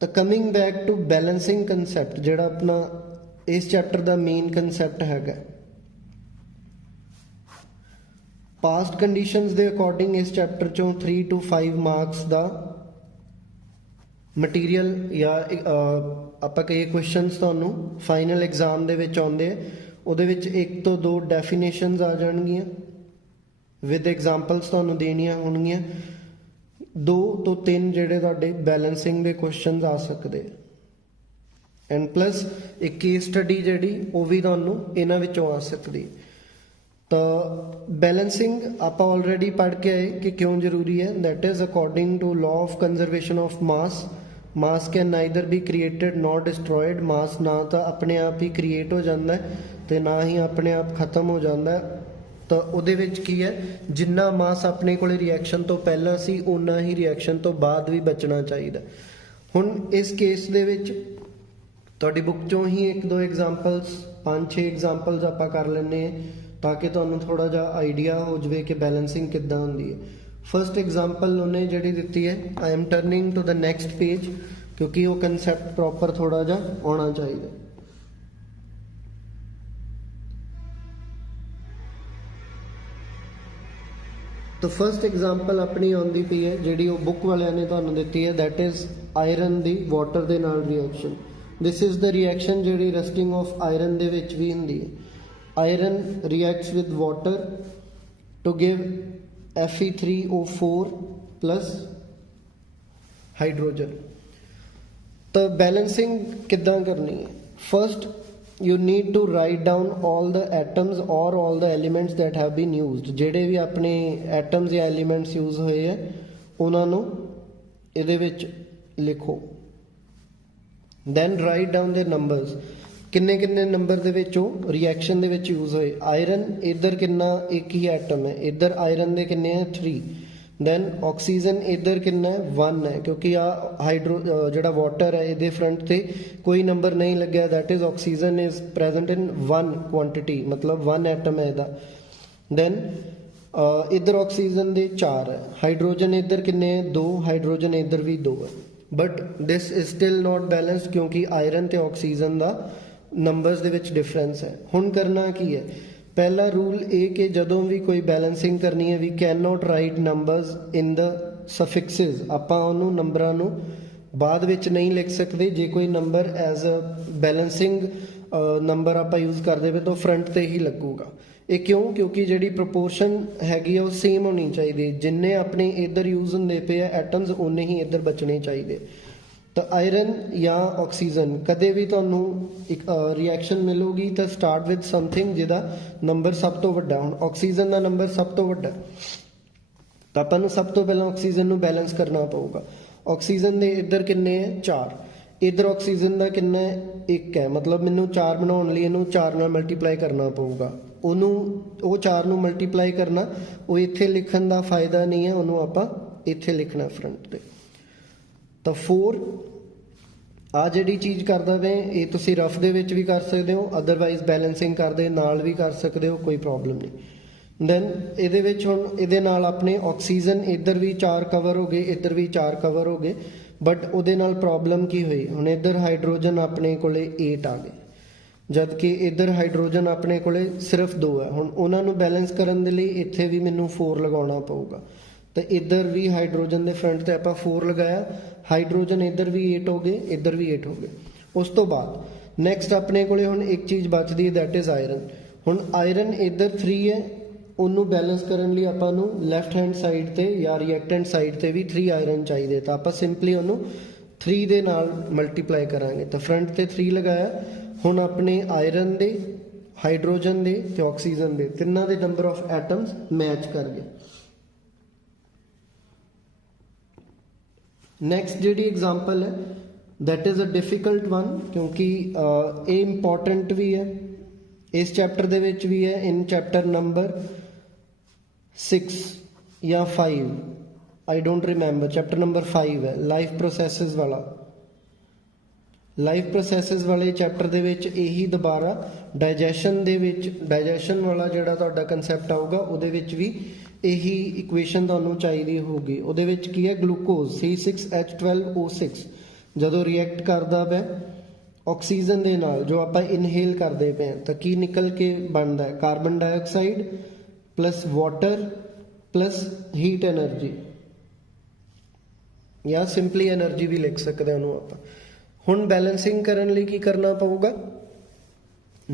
ਤਾਂ coming back to balancing concept, ਜਿਹੜਾ ਆਪਣਾ ਇਸ ਚੈਪਟਰ ਦਾ ਮੇਨ ਕੰਸੈਪਟ ਹੈਗਾ। ਪਾਸਟ ਕੰਡੀਸ਼ਨਸ ਦੇ ਅਕੋਰਡਿੰਗ ਇਸ ਚੈਪਟਰ ਚੋਂ 3 to 5 ਮਾਰਕਸ ਦਾ ਮਟੀਰੀਅਲ ਜਾਂ ਆਪਾਂ ਕਹੀਏ ਕੁਐਸਚਨਸ ਤੁਹਾਨੂੰ ਫਾਈਨਲ ਐਗਜ਼ਾਮ ਦੇ ਵਿੱਚ ਆਉਂਦੇ। ਉਹਦੇ ਵਿੱਚ 1 ਤੋਂ 2 ਡੈਫੀਨੇਸ਼ਨਸ ਆ ਜਾਣਗੀਆਂ ਵਿਦ ਐਗਜ਼ਾਮਪਲਸ ਤੁਹਾਨੂੰ ਦੇਣੀਆਂ ਹੋਣਗੀਆਂ। 2 ਤੋਂ 3 ਜਿਹੜੇ ਤੁਹਾਡੇ ਬੈਲੈਂਸਿੰਗ ਦੇ ਕੁਐਸਚਨਸ ਆ ਸਕਦੇ, ਐਂਡ ਪਲੱਸ ਇੱਕ ਕੇਸ ਸਟੱਡੀ ਜਿਹੜੀ ਉਹ ਵੀ ਤੁਹਾਨੂੰ ਇਹਨਾਂ ਵਿੱਚੋਂ ਆ ਸਕਦੀ। ਤਾਂ ਬੈਲੈਂਸਿੰਗ ਆਪਾਂ ਆਲਰੇਡੀ ਪੜ੍ਹ ਕੇ ਆਏ ਕਿ ਕਿਉਂ ਜ਼ਰੂਰੀ ਹੈ। That is according to law of conservation of mass can neither be created nor destroyed. Mass ਨਾ ਤਾਂ ਆਪਣੇ ਆਪ ਹੀ ਕ੍ਰੀਏਟ ਹੋ ਜਾਂਦਾ ਹੈ ਤੇ ਨਾ ਹੀ ਆਪਣੇ ਆਪ ਖਤਮ ਹੋ ਜਾਂਦਾ ਹੈ। ਤਾਂ ਉਹਦੇ ਵਿੱਚ ਕੀ ਹੈ, ਜਿੰਨਾ ਮਾਸ ਆਪਣੇ ਕੋਲੇ ਰਿਐਕਸ਼ਨ ਤੋਂ ਪਹਿਲਾਂ ਸੀ ਉਨਾ ਹੀ ਰਿਐਕਸ਼ਨ ਤੋਂ ਬਾਅਦ ਵੀ ਬਚਣਾ ਚਾਹੀਦਾ। ਹੁਣ ਇਸ ਕੇਸ ਦੇ ਵਿੱਚ ਤੁਹਾਡੀ ਬੁੱਕ ਚੋਂ ਹੀ ਇੱਕ ਦੋ ਐਗਜ਼ਾਮਪਲਸ 5-6 ਐਗਜ਼ਾਮਪਲਸ ਆਪਾਂ ਕਰ ਲੈਂਦੇ ਹਾਂ ਤਾਂ ਕਿ ਤੁਹਾਨੂੰ ਥੋੜਾ ਜਿਹਾ ਆਈਡੀਆ ਹੋ ਜਾਵੇ ਕਿ ਬੈਲੈਂਸਿੰਗ ਕਿੱਦਾਂ ਹੁੰਦੀ ਹੈ। ਫਸਟ ਐਗਜ਼ਾਮਪਲ ਉਹਨੇ ਜਿਹੜੀ ਦਿੱਤੀ ਹੈ, I am turning to the next page ਕਿਉਂਕਿ ਉਹ ਕਨਸੈਪਟ ਪ੍ਰੋਪਰ ਥੋੜਾ ਜਿਹਾ ਆਉਣਾ ਚਾਹੀਦਾ। तो फर्स्ट एग्जांपल अपनी आउंदी पई है जिहड़ी वो बुक वालियां ने तुहानूं दित्ती है, दैट इज आयरन दी वाटर दे नाल reaction. This is the reaction जिहड़ी रस्टिंग ऑफ आयरन दे विच भी हुंदी है। Iron reacts with water to give Fe3O4 plus hydrogen. तो बैलेंसिंग किद्दां करनी है? First you need to write down all the atoms or all the elements that have been used। ਜਿਹੜੇ ਵੀ ਆਪਣੇ atoms ਜਾਂ elements use ਹੋਏ ਆ ਉਹਨਾਂ ਨੂੰ ਇਹਦੇ ਵਿੱਚ ਲਿਖੋ। then write down their numbers। ਕਿੰਨੇ ਕਿੰਨੇ ਨੰਬਰ ਦੇ ਵਿੱਚ ਉਹ ਰਿਐਕਸ਼ਨ ਦੇ ਵਿੱਚ ਯੂਜ਼ ਹੋਏ। ਆਇਰਨ ਇੱਧਰ ਕਿੰਨਾ, ਇੱਕ ਹੀ ਐਟਮ ਹੈ, ਇੱਧਰ ਆਇਰਨ ਦੇ ਕਿੰਨੇ ਆ 3। then ਆਕਸੀਜਨ ਇੱਧਰ ਕਿੰਨਾ ਹੈ 1 ਹੈ ਕਿਉਂਕਿ ਆ ਹਾਈਡਰੋ ਜਿਹੜਾ ਵਾਟਰ ਹੈ ਇਹਦੇ ਫਰੰਟ ਤੇ ਕੋਈ ਨੰਬਰ ਨਹੀਂ ਲੱਗਿਆ, that is oxygen is present in 1 quantity, ਮਤਲਬ 1 ਐਟਮ ਹੈ ਇਹਦਾ। then ਇੱਧਰ ਆਕਸੀਜਨ ਦੇ 4 ਹੈ, ਹਾਈਡਰੋਜਨ ਇੱਧਰ ਕਿੰਨੇ ਹੈ 2, ਹਾਈਡਰੋਜਨ ਇੱਧਰ ਵੀ 2 ਹੈ। But this is still not balance ਕਿਉਂਕਿ ਆਇਰਨ ਤੇ ਆਕਸੀਜਨ ਦਾ ਨੰਬਰਸ ਦੇ ਵਿੱਚ ਡਿਫਰੈਂਸ ਹੈ। ਹੁਣ ਕਰਨਾ ਕੀ ਹੈ? पहला रूल ये कि जदों भी कोई बैलेंसिंग करनी है we can not write numbers in the suffixes. आपां उन्होंने नंबरां नूं बाद विच नहीं लिख सकते। जे कोई number as a balancing number आपां यूज़ करदे पे तो फ्रंट ते ही लगूगा। ये क्यों? क्योंकि जिहड़ी प्रपोर्शन हैगी है वो सेम होनी चाहिए। जिन्ने अपने इधर यूज़ हुंदे पे एटम्स उन्ने ही इधर बचने चाहिए। तो आयरन या ऑक्सीजन कदे भी तुहानूं एक रिएक्शन मिलूगी तो स्टार्ट विद समथिंग जिहदा नंबर सब तो वड्डा। हुण ऑक्सीजन का नंबर सब तो वड्डा तो आपां नूं सब तो पहलां ऑक्सीजन नूं बैलेंस करना पऊगा। ऑक्सीजन दे इधर किन्ने है 4, इधर ऑक्सीजन का किन्ना है 1 है, मतलब मैनूं 4 बनाउण लई इहनूं 4 नाल मल्टीप्लाई करना पऊगा। ਉਹਨੂੰ ਉਹ 4 ਨੂੰ ਮਲਟੀਪਲਾਈ ਕਰਨਾ, ਉਹ ਇੱਥੇ ਲਿਖਣ ਦਾ ਫਾਇਦਾ ਨਹੀਂ ਹੈ, ਉਹਨੂੰ ਆਪਾਂ ਇੱਥੇ ਲਿਖਣਾ ਫਰੰਟ ਤੇ। ਤਾਂ 4 ਆ ਜਿਹੜੀ ਚੀਜ਼ ਕਰਦਾ ਵੇ ਇਹ ਤੁਸੀਂ ਰਫ ਦੇ ਵਿੱਚ ਵੀ ਕਰ ਸਕਦੇ ਹੋ, ਅਦਰਵਾਈਜ਼ ਬੈਲੈਂਸਿੰਗ ਕਰਦੇ ਨਾਲ ਵੀ ਕਰ ਸਕਦੇ ਹੋ, ਕੋਈ ਪ੍ਰੋਬਲਮ ਨਹੀਂ। ਦੈਨ ਇਹਦੇ ਵਿੱਚ ਹੁਣ ਇਹਦੇ ਨਾਲ ਆਪਣੇ ਆਕਸੀਜਨ ਇੱਧਰ ਵੀ 4 ਕਵਰ ਹੋ ਗਏ, ਇੱਧਰ ਵੀ 4 ਕਵਰ ਹੋ ਗਏ, ਬਟ ਉਹਦੇ ਨਾਲ ਪ੍ਰੋਬਲਮ ਕੀ ਹੋਈ? ਹੁਣ ਇੱਧਰ ਹਾਈਡਰੋਜਨ ਆਪਣੇ ਕੋਲੇ 8 ਆ ਗਏ, ਜਦ ਕਿ ਇੱਧਰ ਹਾਈਡਰੋਜਨ ਆਪਣੇ ਕੋਲੇ ਸਿਰਫ 2 ਹੈ। ਹੁਣ ਉਹਨਾਂ ਨੂੰ ਬੈਲੈਂਸ ਕਰਨ ਦੇ ਲਈ ਇੱਥੇ ਵੀ ਮੈਨੂੰ 4 ਲਗਾਉਣਾ ਪਊਗਾ। तो इधर भी हाइड्रोजन के फ्रंट से आप 4 लगाया, हाइड्रोजन इधर भी 8 हो गए, इधर भी 8 हो गए। उस तो बाद नैक्सट अपने को एक चीज़ बचती है, दैट इज़ आयरन। हुण आयरन इधर 3 है, उन्होंने बैलेंस करने लिए आपां लैफ्ट हैंड साइड ते या रिएक्टेंट साइड ते भी 3 आयरन चाहिए, तो आप सिंपली उन्होंने 3 दे नाल मल्टीप्लाई करांगे। तो फ्रंट ते 3 लगाया, हुण अपने आयरन दे, हाइड्रोजन दे ते ऑक्सीजन दे तिन्हां दे नंबर ऑफ एटम्स मैच कर गए। नैक्सट जी एग्जाम्पल है that is a difficult one क्योंकि ये इंपॉर्टेंट भी है, इस चैप्टर दे विच भी है, इन चैप्टर नंबर 6 या 5 I don't remember, chapter number 5 है लाइफ प्रोसैसिस वाला। लाइफ प्रोसैसिस वाले चैप्टर दे विच यही दोबारा डाइजैशन दे विच डाइजैशन वाला जिहड़ा तुहाडा कंसैप्ट आऊगा उहदे विच भी यही इक्वेशन तुहानूं चाहिदी होगी। उहदे विच की है ग्लूकोज C6H12O6 जदों रिएक्ट करदा है ऑक्सीजन दे नाल जो आपां इनहेल करदे पे तो की निकल के बनदा है carbon dioxide plus water plus heat energy या सिंपली एनर्जी भी लिख सकते हैं आप। हुण बैलेंसिंग करने लिए की करना पऊगा,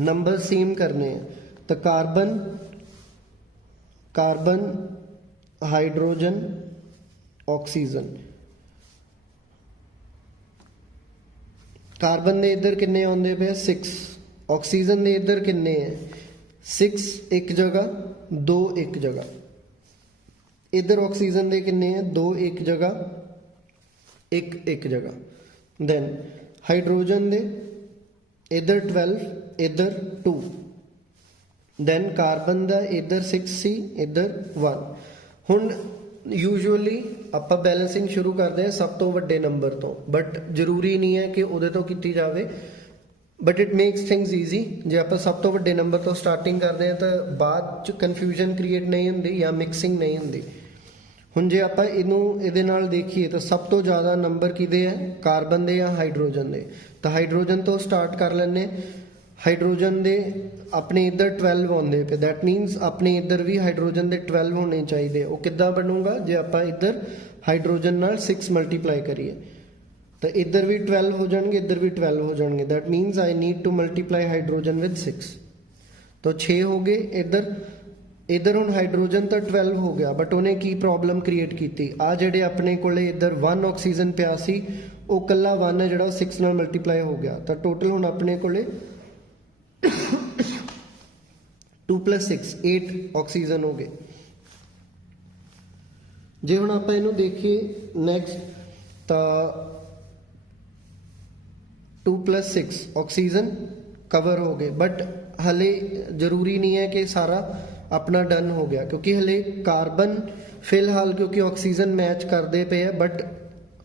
नंबर सेम करने हैं। तो carbon carbon hydrogen oxygen, carbon दे इधर किन्ने आउंदे पे 6, ऑक्सीजन दे इधर किन्ने है 6 एक जगह 2 एक जगह, इधर ऑक्सीजन दे किन्ने है 2 एक जगह 1 एक जगह। देन हाइड्रोजन दे इधर 12 इधर 2, ਦੈਨ ਕਾਰਬਨ ਦਾ ਇੱਧਰ 6 ਸੀ, ਇੱਧਰ 1। ਹੁਣ ਯੂਜੂਅਲੀ ਆਪਾਂ ਬੈਲੈਂਸਿੰਗ ਸ਼ੁਰੂ ਕਰਦੇ ਹਾਂ ਸਭ ਤੋਂ ਵੱਡੇ ਨੰਬਰ ਤੋਂ, ਬਟ ਜ਼ਰੂਰੀ ਨਹੀਂ ਹੈ ਕਿ ਉਹਦੇ ਤੋਂ ਕੀਤੀ ਜਾਵੇ, but it makes things easy. ਜੇ ਆਪਾਂ ਸਭ ਤੋਂ ਵੱਡੇ ਨੰਬਰ ਤੋਂ ਸਟਾਰਟਿੰਗ ਕਰਦੇ ਹਾਂ ਤਾਂ ਬਾਅਦ 'ਚ ਕਨਫਿਊਜ਼ਨ ਕ੍ਰੀਏਟ ਨਹੀਂ ਹੁੰਦੀ ਜਾਂ ਮਿਕਸਿੰਗ ਨਹੀਂ ਹੁੰਦੀ। ਹੁਣ ਜੇ ਆਪਾਂ ਇਹਦੇ ਨਾਲ ਦੇਖੀਏ ਤਾਂ ਸਭ ਤੋਂ ਜ਼ਿਆਦਾ ਨੰਬਰ ਕਿਹਦੇ ਹੈ, ਕਾਰਬਨ ਦੇ ਜਾਂ ਹਾਈਡਰੋਜਨ ਦੇ। ਤਾਂ ਹਾਈਡਰੋਜਨ ਤੋਂ ਸਟਾਰਟ ਕਰ ਲੈਂਦੇ। ਹਾਈਡਰੋਜਨ ਦੇ ਆਪਣੇ ਇੱਧਰ 12 ਆਉਂਦੇ ਪਏ, ਦੈਟ ਮੀਨਸ ਆਪਣੇ ਇੱਧਰ ਵੀ ਹਾਈਡਰੋਜਨ ਦੇ 12 ਹੋਣੇ ਚਾਹੀਦੇ। ਉਹ ਕਿੱਦਾਂ ਬਣੂਗਾ, ਜੇ ਆਪਾਂ ਇੱਧਰ ਹਾਈਡਰੋਜਨ ਨਾਲ 6 ਮਲਟੀਪਲਾਈ ਕਰੀਏ ਤਾਂ ਇੱਧਰ ਵੀ 12 ਹੋ ਜਾਣਗੇ, ਇੱਧਰ ਵੀ 12 ਹੋ ਜਾਣਗੇ। That means I need to multiply hydrogen with 6। ਤਾਂ 6 ਹੋ ਗਏ। ਇੱਧਰ ਹੁਣ ਹਾਈਡਰੋਜਨ ਤਾਂ 12 ਹੋ ਗਿਆ, ਬਟ ਉਹਨੇ ਕੀ ਪ੍ਰੋਬਲਮ ਕ੍ਰੀਏਟ ਕੀਤੀ, ਆ ਜਿਹੜੇ ਆਪਣੇ ਕੋਲੇ ਇੱਧਰ 1 ਆਕਸੀਜਨ ਪਿਆ ਸੀ ਉਹ ਕੱਲਾ 1 ਹੈ ਜਿਹੜਾ ਉਹ 6 ਨਾਲ ਮਲਟੀਪਲਾਈ ਹੋ ਗਿਆ। ਤਾਂ ਟੋਟਲ ਹੁਣ ਆਪਣੇ ਕੋਲੇ 2 + 6 8 ਆਕਸੀਜਨ ਹੋ ਗਏ। ਜੇ ਹੁਣ ਆਪਾਂ ਇਹਨੂੰ ਦੇਖੀਏ ਨੈਕਸਟ ਤਾਂ 2 + 6 ਆਕਸੀਜਨ ਕਵਰ ਹੋ ਗਏ, ਬਟ ਹਲੇ ਜ਼ਰੂਰੀ ਨਹੀਂ ਹੈ ਕਿ ਸਾਰਾ ਆਪਣਾ ਡਨ ਹੋ ਗਿਆ, ਕਿਉਂਕਿ ਹਲੇ ਕਾਰਬਨ ਫਿਲਹਾਲ ਕਿਉਂਕਿ ਆਕਸੀਜਨ ਮੈਚ ਕਰਦੇ ਪਏ ਆ, ਬਟ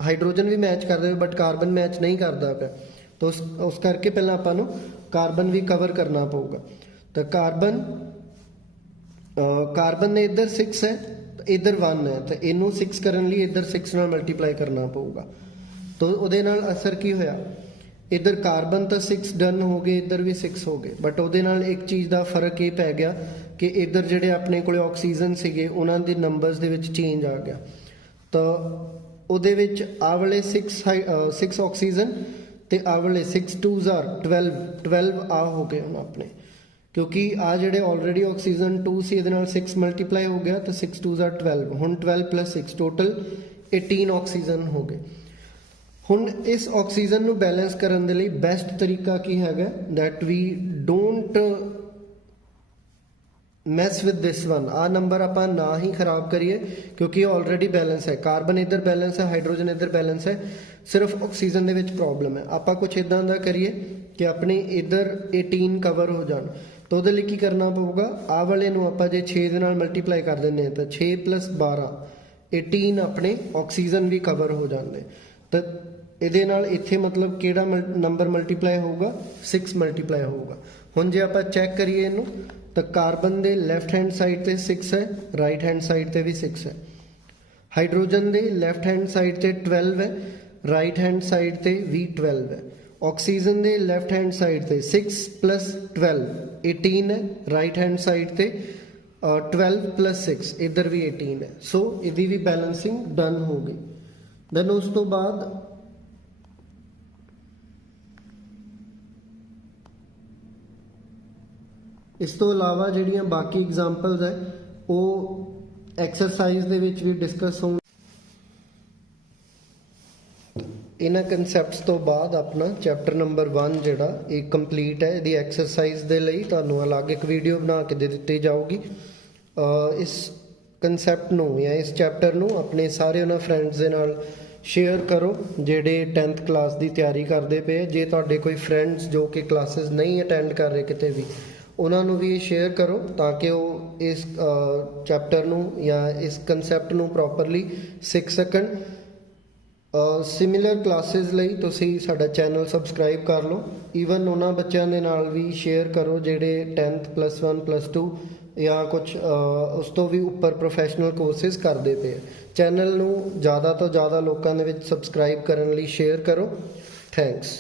ਹਾਈਡਰੋਜਨ ਵੀ ਮੈਚ ਕਰਦੇ ਪਏ, ਬਟ ਕਾਰਬਨ ਮੈਚ ਨਹੀਂ ਕਰਦਾ ਪਿਆ। ਤਾਂ ਉਸ ਕਰਕੇ ਪਹਿਲਾਂ ਆਪਾਂ ਨੂੰ ਕਾਰਬਨ ਵੀ ਕਵਰ ਕਰਨਾ ਪਊਗਾ। ਤਾਂ ਕਾਰਬਨ ਦੇ ਇੱਧਰ 6 ਹੈ, ਇੱਧਰ 1 ਹੈ, ਤਾਂ ਇਹਨੂੰ 6 ਕਰਨ ਲਈ ਇੱਧਰ 6 ਨਾਲ ਮਲਟੀਪਲਾਈ ਕਰਨਾ ਪਊਗਾ। ਤਾਂ ਉਹਦੇ ਨਾਲ ਅਸਰ ਕੀ ਹੋਇਆ, ਇੱਧਰ ਕਾਰਬਨ ਤਾਂ 6 ਡਨ ਹੋ ਗਏ, ਇੱਧਰ ਵੀ 6 ਹੋ ਗਏ, ਬਟ ਉਹਦੇ ਨਾਲ ਇੱਕ ਚੀਜ਼ ਦਾ ਫਰਕ ਇਹ ਪੈ ਗਿਆ ਕਿ ਇੱਧਰ ਜਿਹੜੇ ਆਪਣੇ ਕੋਲੇ ਆਕਸੀਜਨ ਸੀਗੇ ਉਹਨਾਂ ਦੇ ਨੰਬਰਸ ਦੇ ਵਿੱਚ ਚੇਂਜ ਆ ਗਿਆ। ਤਾਂ ਉਹਦੇ ਵਿੱਚ ਆਹ ਵਾਲੇ 6 ਆਕਸੀਜਨ ਤੇ ਆਹ ਵਾਲੇ 6 2s are 12 ਆ ਹੋ ਗਏ ਹੁਣ ਆਪਣੇ, ਕਿਉਂਕਿ ਆ ਜਿਹੜੇ ਆਲਰੇਡੀ ਆਕਸੀਜਨ 2 ਸੀ ਇਹਦੇ ਨਾਲ 6 ਮਲਟੀਪਲਾਈ ਹੋ ਗਿਆ ਤਾਂ 6 2s are 12। ਹੁਣ 12 + 6 ਟੋਟਲ 18 ਆਕਸੀਜਨ ਹੋ ਗਏ। ਹੁਣ ਇਸ ਆਕਸੀਜਨ ਨੂੰ ਬੈਲੈਂਸ ਕਰਨ ਦੇ ਲਈ ਬੈਸਟ ਤਰੀਕਾ ਕੀ ਹੈਗਾ, that we don't mess with this one. ਆ ਨੰਬਰ ਆਪਾਂ ਨਾ ਹੀ ਖਰਾਬ ਕਰੀਏ ਕਿਉਂਕਿ ਆਲਰੇਡੀ ਬੈਲੈਂਸ ਹੈ, ਕਾਰਬਨ ਇੱਧਰ ਬੈਲੈਂਸ ਹੈ, ਹਾਈਡਰੋਜਨ ਇੱਧਰ ਬੈਲੈਂਸ ਹੈ, ਸਿਰਫ ਆਕਸੀਜਨ ਦੇ ਵਿੱਚ ਪ੍ਰੋਬਲਮ ਹੈ। ਆਪਾਂ ਕੁਝ ਇਦਾਂ ਦਾ ਕਰੀਏ ਕਿ ਆਪਣੇ ਇੱਧਰ 18 ਕਵਰ ਹੋ ਜਾਣ। ਤਾਂ ਉਹਦੇ ਲਈ ਕੀ ਕਰਨਾ ਪਊਗਾ, ਆਹ ਵਾਲੇ ਨੂੰ ਆਪਾਂ ਜੇ 6 ਦੇ ਨਾਲ ਮਲਟੀਪਲਾਈ ਕਰ ਦਿੰਦੇ ਹਾਂ ਤਾਂ 6 + 12 18 ਆਪਣੇ ਆਕਸੀਜਨ ਵੀ ਕਵਰ ਹੋ ਜਾਂਦੇ। ਤਾਂ ਇਹਦੇ ਨਾਲ ਇੱਥੇ ਮਤਲਬ ਕਿਹੜਾ ਨੰਬਰ ਮਲਟੀਪਲਾਈ ਹੋਊਗਾ, 6 ਮਲਟੀਪਲਾਈ ਹੋਊਗਾ। ਹੁਣ ਜੇ ਆਪਾਂ ਚੈੱਕ ਕਰੀਏ ਇਹਨੂੰ ਤਾਂ ਕਾਰਬਨ ਦੇ ਲੈਫਟ ਹੈਂਡ ਸਾਈਡ ਤੇ 6 ਹੈ, ਰਾਈਟ ਹੈਂਡ ਸਾਈਡ ਤੇ ਵੀ 6 ਹੈ। ਹਾਈਡਰੋਜਨ ਦੇ ਲੈਫਟ ਹੈਂਡ ਸਾਈਡ ਤੇ 12 ਹੈ, ਰਾਈਟ ਹੈਂਡ ਸਾਈਡ ਤੇ ਵੀ 12 ਹੈ। ਆਕਸੀਜਨ ਦੇ ਲੈਫਟ ਹੈਂਡ ਸਾਈਡ ਤੇ 6 + 12 18 ਹੈ, ਰਾਈਟ ਹੈਂਡ ਸਾਈਡ ਤੇ 12 + 6 ਇੱਧਰ ਵੀ 18 ਹੈ। ਸੋ ਇਹਦੀ ਵੀ ਬੈਲੈਂਸਿੰਗ ਡਨ ਹੋ ਗਈ। ਦੈਨ ਉਸ ਤੋਂ ਬਾਅਦ ਇਸ ਤੋਂ ਇਲਾਵਾ ਜਿਹੜੀਆਂ ਬਾਕੀ ਐਗਜ਼ਾਮਪਲਸ ਹੈ ਉਹ ਐਕਸਰਸਾਈਜ਼ ਦੇ ਵਿੱਚ ਵੀ ਡਿਸਕਸ ਹੋਣ। ਇਹਨਾਂ ਕਨਸੈਪਟਸ ਤੋਂ ਬਾਅਦ ਆਪਣਾ ਚੈਪਟਰ ਨੰਬਰ 1 ਜਿਹੜਾ ਇਹ ਕੰਪਲੀਟ ਹੈ। ਇਹਦੀ ਐਕਸਰਸਾਈਜ਼ ਦੇ ਲਈ ਤੁਹਾਨੂੰ ਅਲੱਗ ਇੱਕ ਵੀਡੀਓ ਬਣਾ ਕੇ ਦੇ ਦਿੱਤੀ ਜਾਊਗੀ। ਇਸ ਕਨਸੈਪਟ ਨੂੰ ਜਾਂ ਇਸ ਚੈਪਟਰ ਨੂੰ ਆਪਣੇ ਸਾਰੇ ਉਹਨਾਂ ਫਰੈਂਡਸ ਦੇ ਨਾਲ ਸ਼ੇਅਰ ਕਰੋ ਜਿਹੜੇ 10th ਕਲਾਸ ਦੀ ਤਿਆਰੀ ਕਰਦੇ ਪਏ। ਜੇ ਤੁਹਾਡੇ ਕੋਈ ਫਰੈਂਡਸ ਜੋ ਕਿ ਕਲਾਸਿਸ ਨਹੀਂ ਅਟੈਂਡ ਕਰ ਰਹੇ ਕਿਤੇ ਵੀ, ਉਹਨਾਂ ਨੂੰ ਵੀ ਸ਼ੇਅਰ ਕਰੋ ਤਾਂ ਕਿ ਉਹ ਇਸ ਚੈਪਟਰ ਨੂੰ ਜਾਂ ਇਸ ਕਨਸੈਪਟ ਨੂੰ ਪ੍ਰੋਪਰਲੀ ਸਿੱਖ ਸਕਣ। ਸਿਮਿਲਰ ਕਲਾਸਿਸ ਲਈ ਤੁਸੀਂ ਸਾਡਾ ਚੈਨਲ ਸਬਸਕ੍ਰਾਈਬ ਕਰ ਲਓ। ਈਵਨ ਉਹਨਾਂ ਬੱਚਿਆਂ ਦੇ ਨਾਲ ਵੀ ਸ਼ੇਅਰ ਕਰੋ ਜਿਹੜੇ 10th +1 +2 ਜਾਂ ਕੁਝ ਉਸ ਤੋਂ ਵੀ ਉੱਪਰ ਪ੍ਰੋਫੈਸ਼ਨਲ ਕੋਰਸਿਸ ਕਰਦੇ ਪਏ। ਚੈਨਲ ਨੂੰ ਜ਼ਿਆਦਾ ਤੋਂ ਜ਼ਿਆਦਾ ਲੋਕਾਂ ਦੇ ਵਿੱਚ ਸਬਸਕ੍ਰਾਈਬ ਕਰਨ ਲਈ ਸ਼ੇਅਰ ਕਰੋ। ਥੈਂਕਸ।